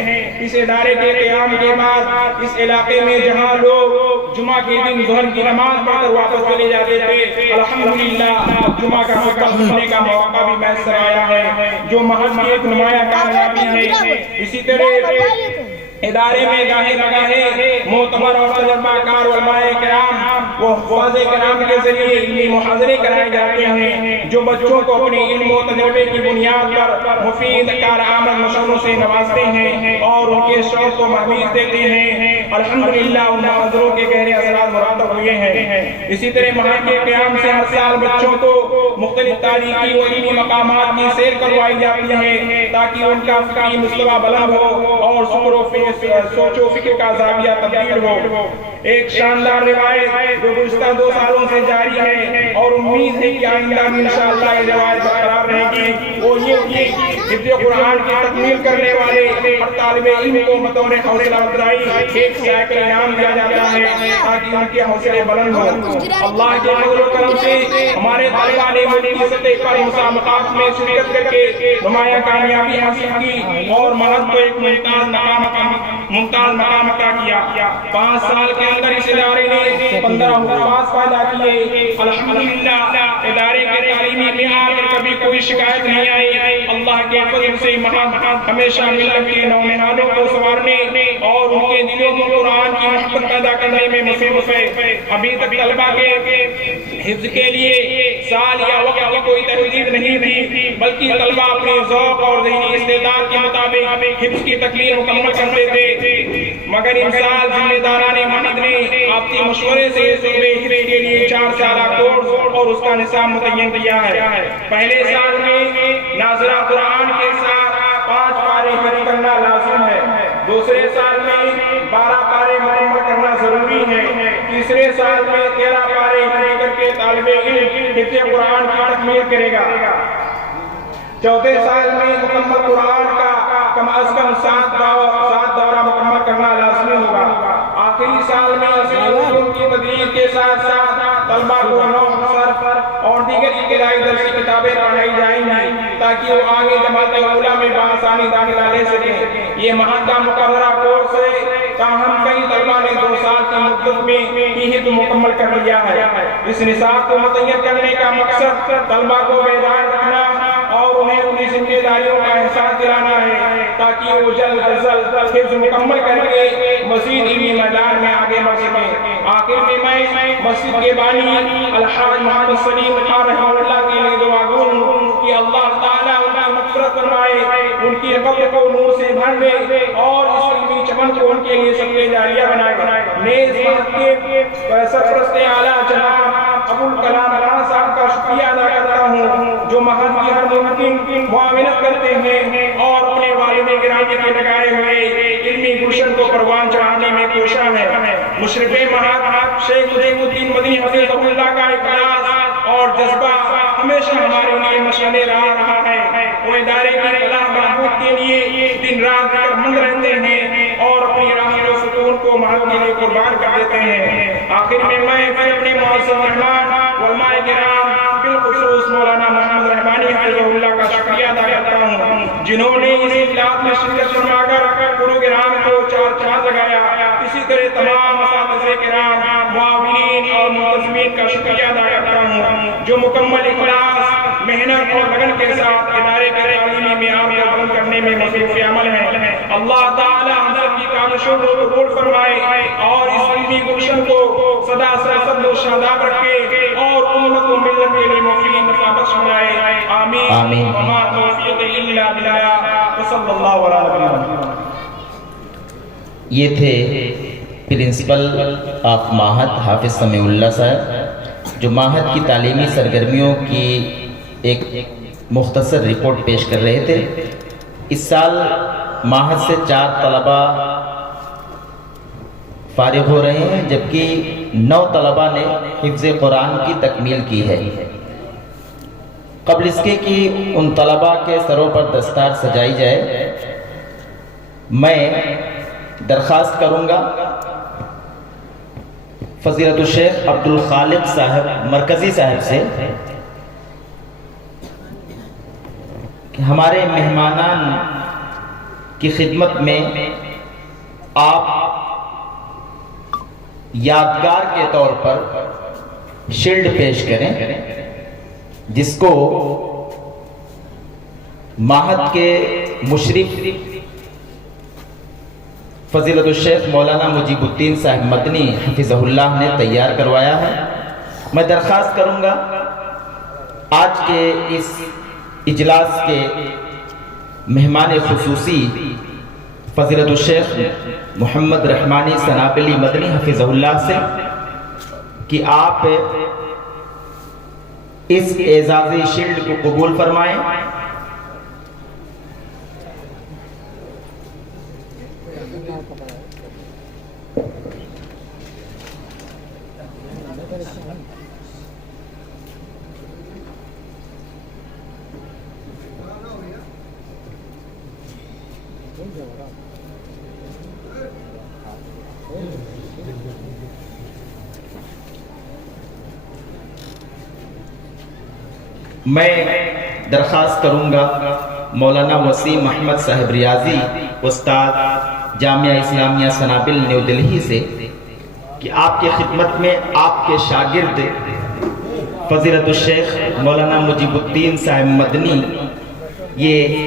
اس ادارے کے قیام کے بعد اس علاقے میں جہاں لوگ جمعہ کے دن ظہر کی نماز پڑھ کر واپس چلے جاتے تھے، الحمدللہ جمعہ کا خطبہ سننے کا موقع بھی میسر آیا ہے، جو محض ایک نمایاں کامیابی ہے۔ اسی طرح ادارے میں گاہے بگاہے معتبر اور تجربہ کار علماء کرام و حفاظ کرام کے ذریعے علمی محاضرے کرائے جاتے ہیں جو بچوں کو اپنی علم و تجربے کی بنیاد پر مفید کارآمد مشوروں سے نوازتے ہیں اور ان کے شوق کو تحریک دیتے ہیں۔ الحمدللہ ان محاضروں کے گہرے اثرات مرتب ہوئے ہیں۔ اسی طرح محل کے قیام سے ہر سال بچوں کو مختلف تاریخی و علمی مقامات کی سیر کروائی جاتی ہے تاکہ ان کا فکری مستویٰ بلند ہو اور سوچ و فکر کا زاویہ تبدیل ہو۔ ایک شاندار روایت جو گزشتہ 2 سالوں سے جاری ہے اور امید ہے کہ آئندہ بھی انشاءاللہ یہ روایت برقرار رہے گی، وہ یہ کہ حفظ قرآن کی تکمیل کرنے والے ہر طالب علم کو بطور حوصلہ افزائی ایک سائیکل انعام دیا جاتا ہے تاکہ ان کے حوصلے بلند ہوں۔ اللہ کے فضل و کرم سے ہمارے طلباء نے ملکی سطح پر مسابقات میں شرکت کر کے نمایاں کامیابی حاصل کی اور مہد کو ایک ممتاز مقام عطا کیا۔ 5 سال کے اندر اس ادارے نے 15 حفاظ پیدا کیے۔ الحمدللہ ادارے کے تعلیمی معیار میں کبھی کوئی شکایت نہیں آئی۔ اللہ کے فضل سے ہمیشہ ملت کے نونہالوں کو سنوارنے اور ان کے دلوں میں قرآن کی محبت پیدا کرنے میں مصروف ہے۔ ابھی تک طلباء کے حفظ کے لیے سال یا وقت کی کوئی تحدید نہیں تھی، بلکہ طلباء اپنے ذوق اور ذہنی استعداد کے مطابق حفظ کی تکمیل مکمل کرتے تھے، مگر ان سال ذمہ داران مہد نے آپسی مشورے سے صوبے حفظ کے لیے 4 سالہ کورس اور اس کا نصاب متعین کیا ہے۔ پہلے سال میں ناظرہ قرآن کے ساتھ 5 پارے حفظ کرنا لازم ہے، دوسرے سال میں 12 پارے مکمل کرنا ضروری ہے، تیسرے سال میں 13 پارے حفظ کر کے طالب علم حفظ قرآن کی تکمیل کرے گا، چوتھے سال میں مکمل قرآن کا کم از کم 7 دورہ مکمل کرنا لازمی ہوگا۔ آخری سال میں علوم کی تدریس کے ساتھ ساتھ طلباء کو نحو، صرف اور دیگر ابتدائی درسی کتابیں پڑھائی جائیں گی تاکہ وہ آگے جماعت اولیٰ میں بآسانی داخلہ لے سکیں۔ یہ مہد کا مقررہ کورس ہے، تاہم کئی طلباء نے 2 سال کی مدت میں ہی حفظ مکمل کر لیا ہے۔ اس نصاب کو متعین کرنے کا مقصد طلباء کو بیدار رکھنا اور انہیں اپنی ذمہ داریوں کا احساس دلانا ہے تاکہ وہ جلد از جلد حفظ مکمل کر کے مزید علمی میدان میں آگے بڑھ سکیں۔ آخر میں مسجد کے بانی الحاج محمد سلیم خان رحمہ اللہ کے لیے دعا گو ہوں کہ اللہ تعالیٰ ان کی مغفرت فرمائے، ان کی قبر کو نور سے بھر دے اور اس علمی چمن کو ان کے لیے صدقہ جاریہ بنائے۔ نیز مہد کے سرپرست اعلیٰ جناب ابوالکلام خان صاحب کا شکریہ ادا کرتا ہوں جو مہد کی ہر ممکن معاونت کرتے ہیں اور اپنے والد گرامی کے لگائے ہوئے علمی گلشن کو پروان چڑھانے میں کوشاں ہے۔ مشرف مہد شیخ مجیب الدین مدنی حفظہ اللہ کا اخلاص اور جذبہ ہمیشہ ہمارے لیے مشعل راہ رہا ہے۔ وہ ادارے کی فلاح بہبود کے لیے دن رات مند رہتے ہیں اور اپنی راحت و سکون کو مہد کے لیے قربان کر دیتے ہیں۔ آخر میں اپنے معزز مہمان علماء کرام بالخصوص مولانا محمد رحمانی حفظہ اللہ کا شکریہ ادا کرتا ہوں جنہوں نے اس اجلاس میں شرکت فرما کر پروگرام کو 4 چاند لگایا۔ اسی طرح تمام اساتذہ کرام، معاونین اور منتظمین کا شکریہ ادا کرتا ہوں جو مکمل اخلاص، محنت اور لگن کے ساتھ ادارے کے تعلیمی معیار کو بلند کرنے میں مصروف عمل ہیں۔ اللہ تعالی ہم سب کی کاوشوں کو قبول فرمائے اور اس علمی گلشن کو سدا سرسبز و شاداب رکھے اور امت و ملت کے لیے مفید نفع بخش بنائے۔ آمین۔ وما توفیق الا باللہ وصلی اللہ علیہ وسلم۔ یہ تھے پرنسپل آف ماہد حافظ سمیع اللہ صاحب جو ماہد کی تعلیمی سرگرمیوں کی ایک مختصر رپورٹ پیش کر رہے تھے۔ اس سال ماہد سے 4 طلباء فارغ ہو رہے ہیں جبکہ 9 طلباء نے حفظ قرآن کی تکمیل کی ہے۔ قبل اس کے کہ ان طلباء کے سروں پر دستار سجائی جائے میں درخواست کروں گا فضیلت الشیخ عبدالخالق صاحب مرکزی صاحب سے کہ ہمارے مہمانان کی خدمت میں آپ یادگار کے طور پر شیلڈ پیش کریں جس کو ماہد کے مشرف فضیلت الشیخ مولانا مجیب الدین صاحب مدنی حفظہ اللہ نے تیار کروایا ہے۔ میں درخواست کروں گا آج کے اس اجلاس کے مہمان خصوصی فضیلت الشیخ محمد رحمانی سنابلی مدنی حفظہ اللہ سے کہ آپ اس اعزازی شیلڈ کو قبول فرمائیں۔ میں درخواست کروں گا مولانا وسیم احمد صاحب ریاضی، استاد جامعہ اسلامیہ سنابل نیو دہلی سے، کہ آپ کی خدمت میں آپ کے شاگرد فضیلت الشیخ مولانا مجیب الدین صاحب مدنی یہ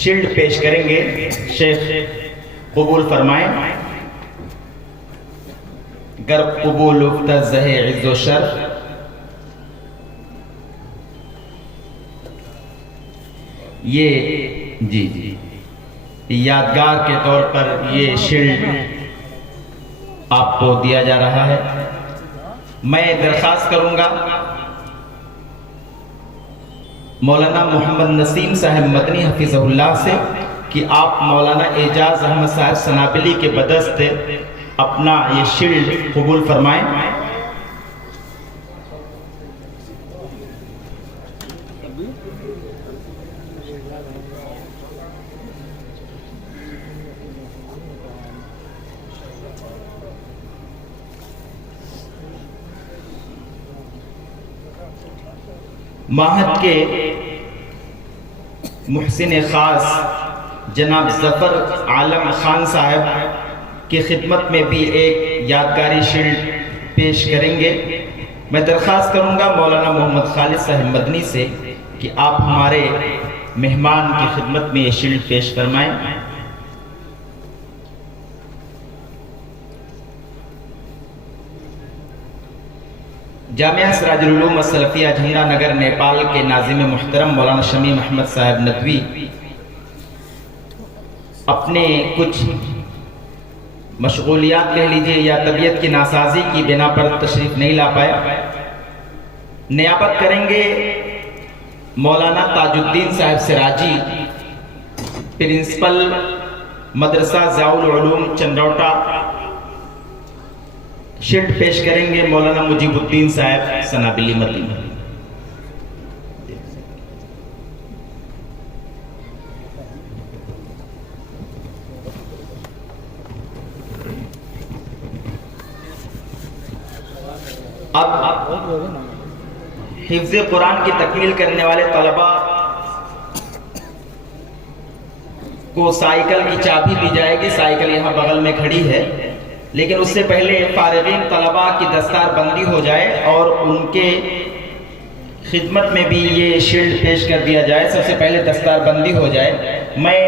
شیلڈ پیش کریں گے۔ شیخ قبول فرمائیں۔ گر قبول افتہ زہ عز و شرف، یہ جی یادگار کے طور پر یہ شیلڈ آپ کو دیا جا رہا ہے۔ میں درخواست کروں گا مولانا محمد نسیم صاحب مدنی حفظہ اللہ سے کہ آپ مولانا اعجاز احمد صاحب سنابلی کے بدست اپنا یہ شیلڈ قبول فرمائیں۔ معہد کے محسن خاص جناب ظفر عالم خان صاحب کی خدمت میں بھی ایک یادگاری شیلڈ پیش کریں گے۔ میں درخواست کروں گا مولانا محمد خالد صاحب مدنی سے کہ آپ ہمارے مہمان کی خدمت میں یہ شیلڈ پیش فرمائیں۔ جامعہ سراج العلوم السلفیہ جھنگا نگر نیپال کے ناظم محترم مولانا شمیم احمد صاحب ندوی اپنے کچھ مشغولیات کہہ لیجئے یا طبیعت کی ناسازی کی بنا پر تشریف نہیں لا پائے۔ نیابت کریں گے مولانا تاج الدین صاحب سراجی، پرنسپل مدرسہ ضیاء العلوم چندوٹا۔ شیلڈ پیش کریں گے مولانا مجیب الدین صاحب سنابلی مدنی۔ اب حفظ قرآن کی تکمیل کرنے والے طلباء کو سائیکل کی چابی دی جائے گی۔ سائیکل یہاں بغل میں کھڑی ہے، لیکن اس سے پہلے فارغین طلباء کی دستار بندی ہو جائے اور ان کے خدمت میں بھی یہ شیلڈ پیش کر دیا جائے۔ سب سے پہلے دستار بندی ہو جائے۔ میں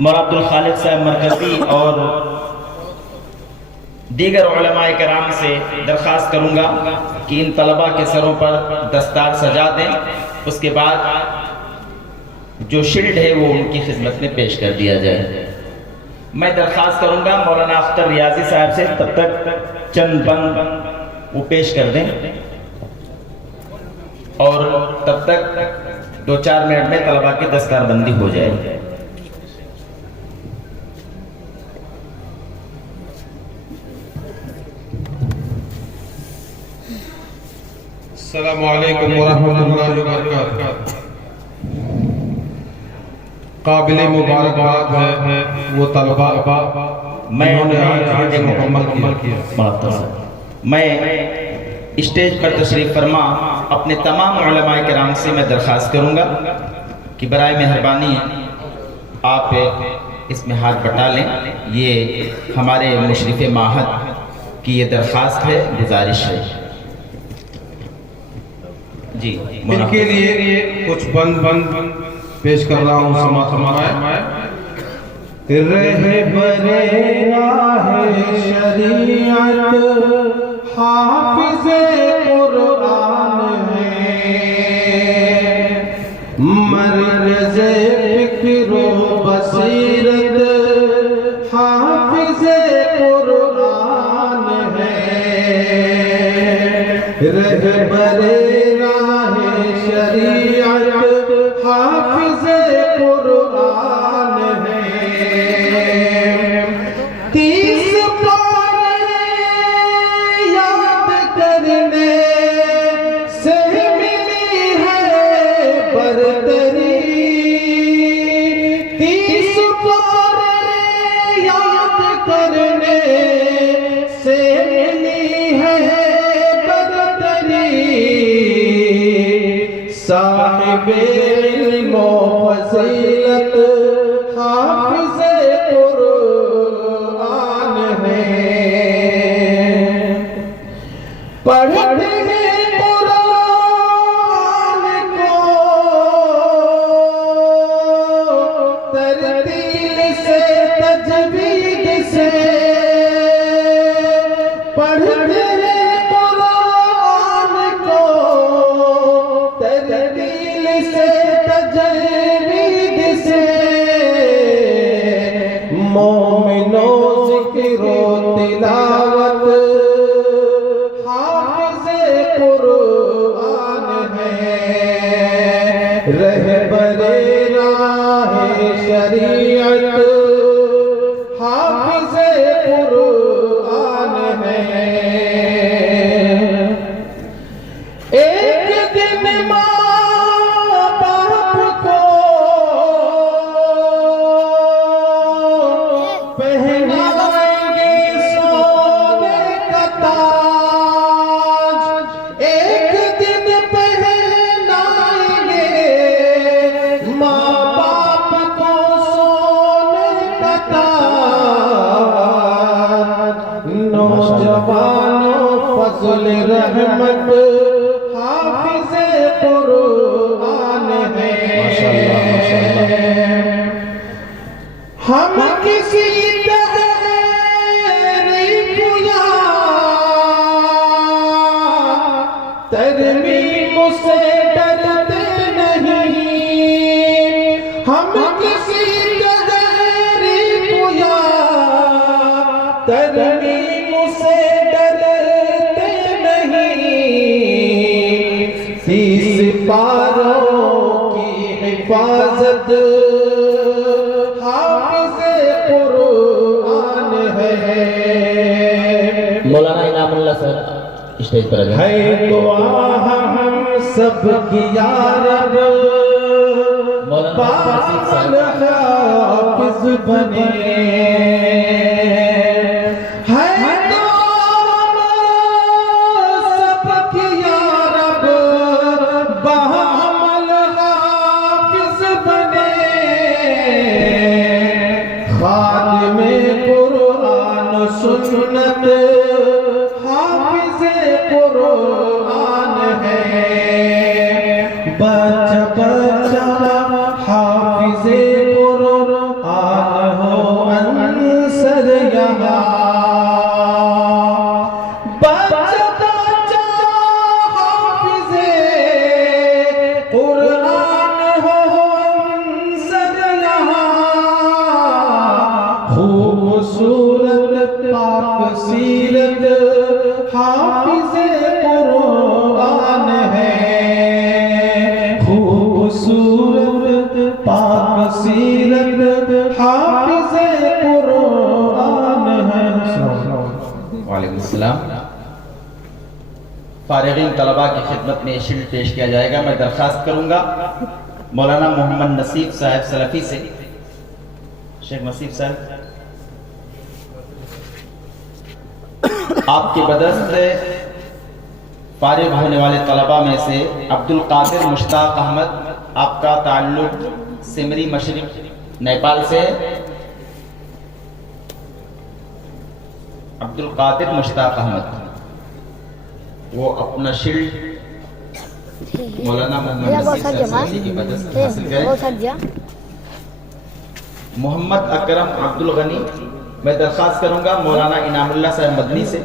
مولانا عبد الخالق صاحب مرکزی اور دیگر علماء کرام سے درخواست کروں گا کہ ان طلباء کے سروں پر دستار سجا دیں، اس کے بعد جو شیلڈ ہے وہ ان کی خدمت میں پیش کر دیا جائے۔ میں درخواست کروں گا مولانا اختر ریاضی صاحب سے تب تک چند بند وہ پیش کر دیں اور تب تک 2-4 منٹ میں طلباء کی دستار بندی ہو جائے۔ السلام علیکم ورحمۃ اللہ وبرکاتہ۔ قابل مبارکباد ہے وہ طلباء جنہوں نے آج مکمل کیا۔ میں اسٹیج پر تشریف فرما اپنے تمام علماء کرام سے میں درخواست کروں گا کہ برائے مہربانی آپ اس میں ہاتھ بٹا لیں۔ یہ ہمارے مشرف معہد کی یہ درخواست ہے، گزارش ہے۔ جی ان کے لیے کچھ بند پیش کر رہا ہوں، سما فرمائیں۔ رہبر راہ شریعت حافظ قرآن ہے، مرکز فکر و بصیرت حافظ قرآن ہے۔ رہبر راہ شریعت حافظ قرآن ہے، 30 پارے یاد کرنے سے ملی ہے برتری، 30 پارے یاد کرنے سے ملی ہے صاحب علم و فضیلت حافظ قرآن ہے، پڑھتے ہیں قرآن کو ترتیل سے تجوید سے، پڑھتے ہیں قرآن کو ترتیل سے تجوید سے، مومنوں ذکر و تلاوت حافظ قرآن ہے، رہبر راہ شریعت حافظ قرآن ہے۔ ایک دن ماں باپ کو پہنائیں گے سونے کا تاج، ایک دن پہنائیں گے ماں باپ کو سونے کا تاج، نوجوانوں فضل رحمت حافظ قرآن ہے، ہم کسی تحریف یا ترمیم سے ڈرتے نہیں، ہم کسی تحریف یا ترمیم سے ڈرتے نہیں، 30 پاروں کی حفاظت حافظ قرآن ہے، مولانا انعام اللہ صاحب اسٹیج پر آ جائیں۔ ہے دعا ہم سب کی یا رب بامل حافظ بنے، ہے دعا سب کی یا رب بامل حافظ بنے، خادم قرآن و سنت حافظ قرآن ہے، بچہ بچہ حافظ قرآن ہو انصر یہاں، بچہ بچہ حافظ قرآن ہو انصر یہاں، خوبصورت پاک سیرت حافظ قرآن ہے، خوبصورت پاک سیرت حافظ قرآن ہے۔ وعلیکم السلام۔ فارغین طلباء کی خدمت میں شیلڈ پیش کیا جائے گا۔ میں درخواست کروں گا مولانا محمد نصیب صاحب سلفی سے، شیخ نصیب صاحب آپ کی بدست فارغ ہونے والے طلباء میں سے عبد القادر مشتاق احمد، آپ کا تعلق سمری مشرق نیپال سے، عبد القادر مشتاق احمد وہ اپنا شیلڈ مولانا محمد نصیب صاحب کی بدست حاصل کریں۔ محمد اکرم عبد الغنی میں درخواست کروں گا مولانا انعام اللہ صاحب مدنی سے۔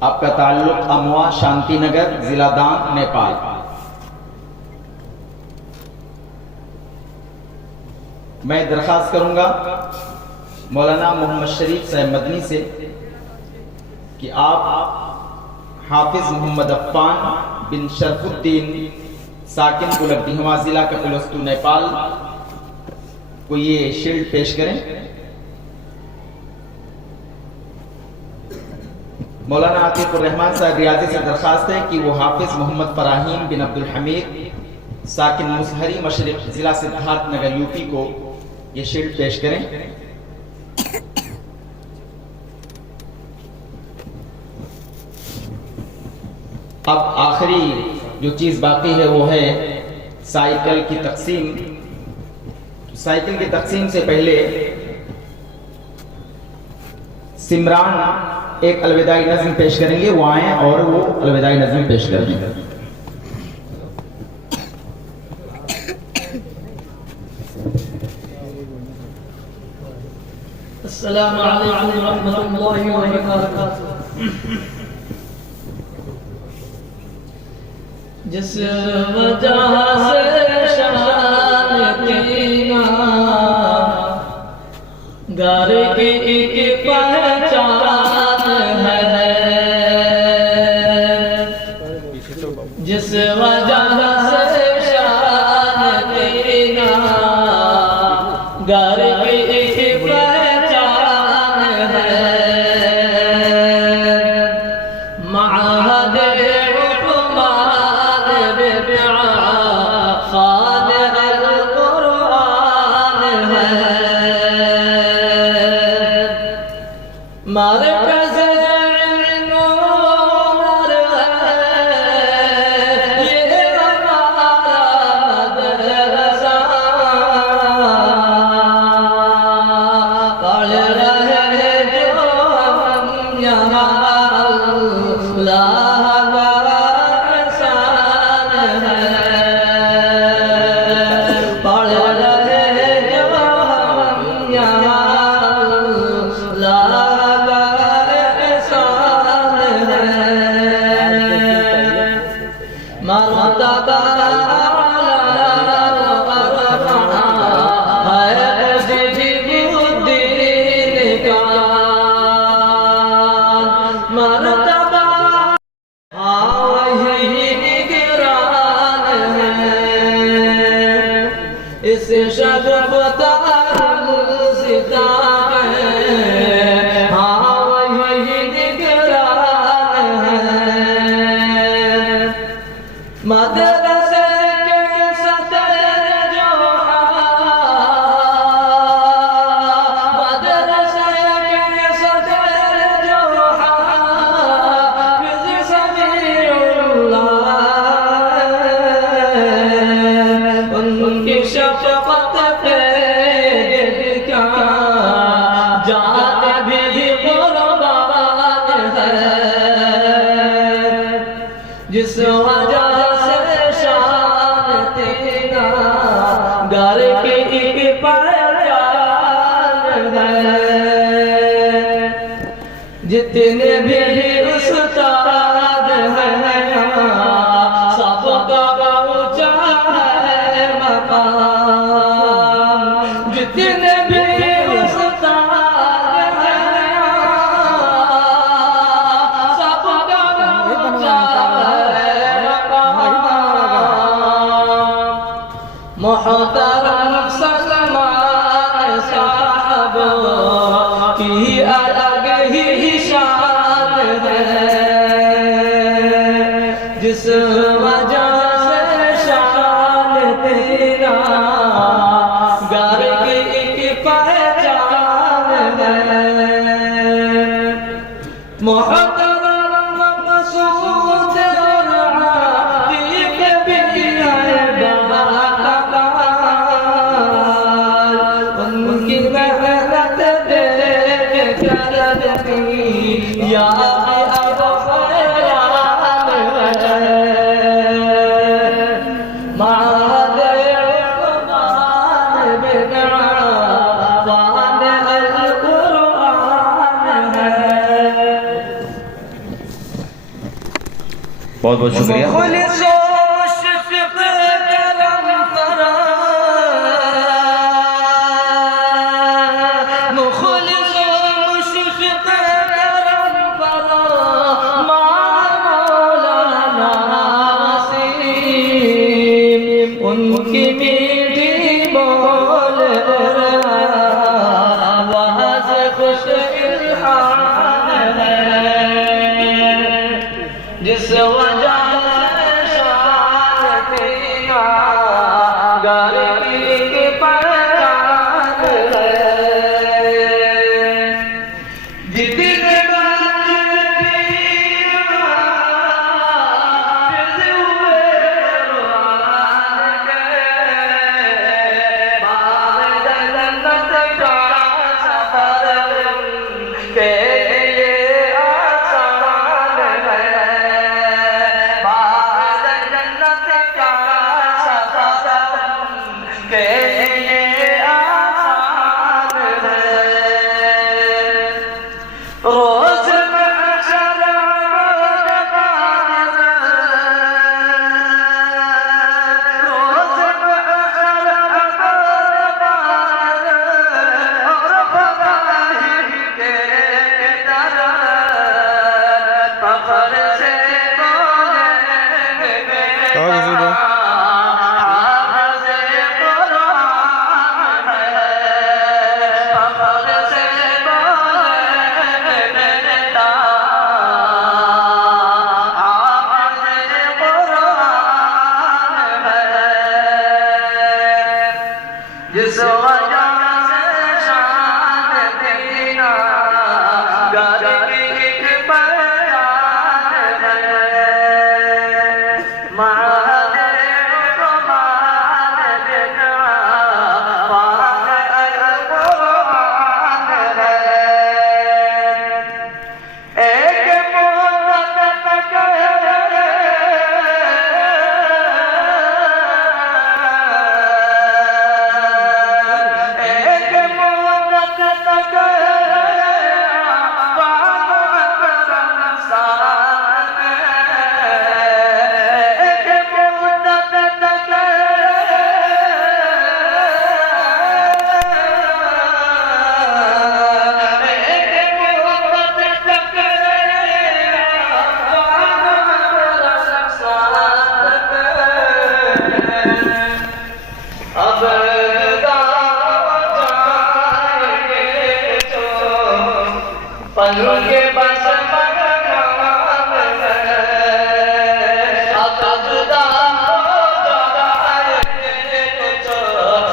آپ کا تعلق اموا شانتی نگر ضلع دان نیپال۔ میں درخواست کروں گا مولانا محمد شریف صاحب مدنی سے کہ آپ حافظ محمد عفان بن شرف الدین ساکن کلکدیہما ضلع کپلوستو نیپال کو یہ شیلڈ پیش کریں. مولانا عاطف الرحمان صاحب ریاضی سے درخواست ہے کہ وہ حافظ محمد فراہیم بن عبد الحمید ساکن مسہری مشرق ضلع سدھارتھ نگر یو پی کو یہ شیلڈ پیش کریں. اب آخری جو چیز باقی ہے وہ ہے سائیکل کی تقسیم. سائیکل کی تقسیم سے پہلے سمران ایک الوداعی نظم پیش کریں گے، وہ آئیں اور وہ الوداعی نظم پیش کر دیں. السلام علیکم ورحمۃ اللہ وبرکاتہ. جس وجہ سے شان تینا گھر کی ایک پہچان ہے، جس وجہ سے شان تینا گھر کی ایک پہچان ہے. معہد مرکز علم و نور ہے یہ ہمارا مدرسہ، پڑھ رہے جو ہم یہاں اللہ کا احسان ہے. پڑھ رہے جو ہم یہاں مدرسے کے صدر جو مدرسے کے صدر جو حافظ سمیع اللہ، ان کی شفقت پہ کیا جان بھی قربان ہے. جس وجہ گھر کی ایک پہچان ہے، جتنے بھی استاد ہیں سب کا اونچا ہے مقام. جتنے بھی استاد ہیں سب کا اونچا ہے مقام. محترم سلمان صاحب کی الگ ہی شان ہے، جس وجہ سے شان تیرا گھر کی ایک پہچان ہے. محترم مقصود اور عاطف بھی ہے یا اب خیران ہے. معہد عثمان بن عفان القرآن ہے. بہت بہت شکریہ. ان کی میٹھی بول وہاں سے خوش الحان ہے جس وجہ سے شان دینا گالی کی پہچان ہے جتنے جس وجہ سے شان دینا گالی کی پہچان ہے مہادیو کو مان دینا پاک القرآن ہے ایک مدت پل کے بس مقام ہے اب جدا ہو جائے تو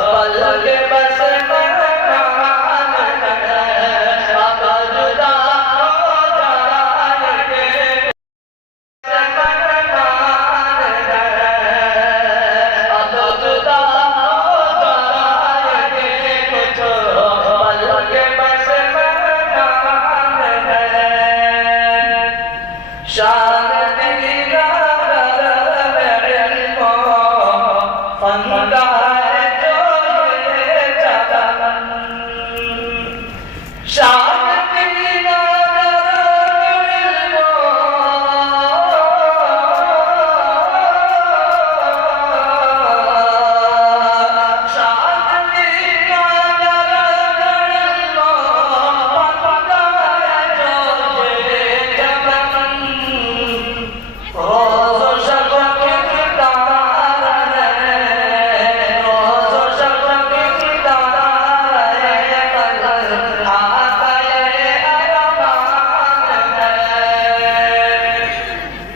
پل کے بس مقام ہے اب جدا ہو جائے مقام ہے اب جدا ہو جائے تو پل کے بس شان دینا علم فن کا ہے جو یہ چمن شان دینا علم شان دینا علم فن کا ہے جو یہ چمن روز و شب کی دار ہے روز و شب کی دار ہے آتا یہ ارمان ہے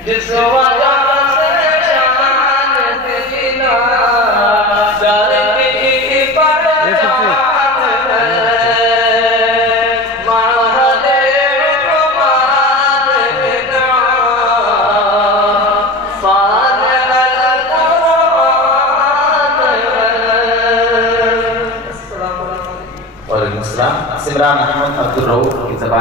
جس وجہ سے شان دینا گالی کی پہچان ہے مہادیو کو مان دینا وعلیکم السلام. سمران احمد عبد الرؤوف کی زبان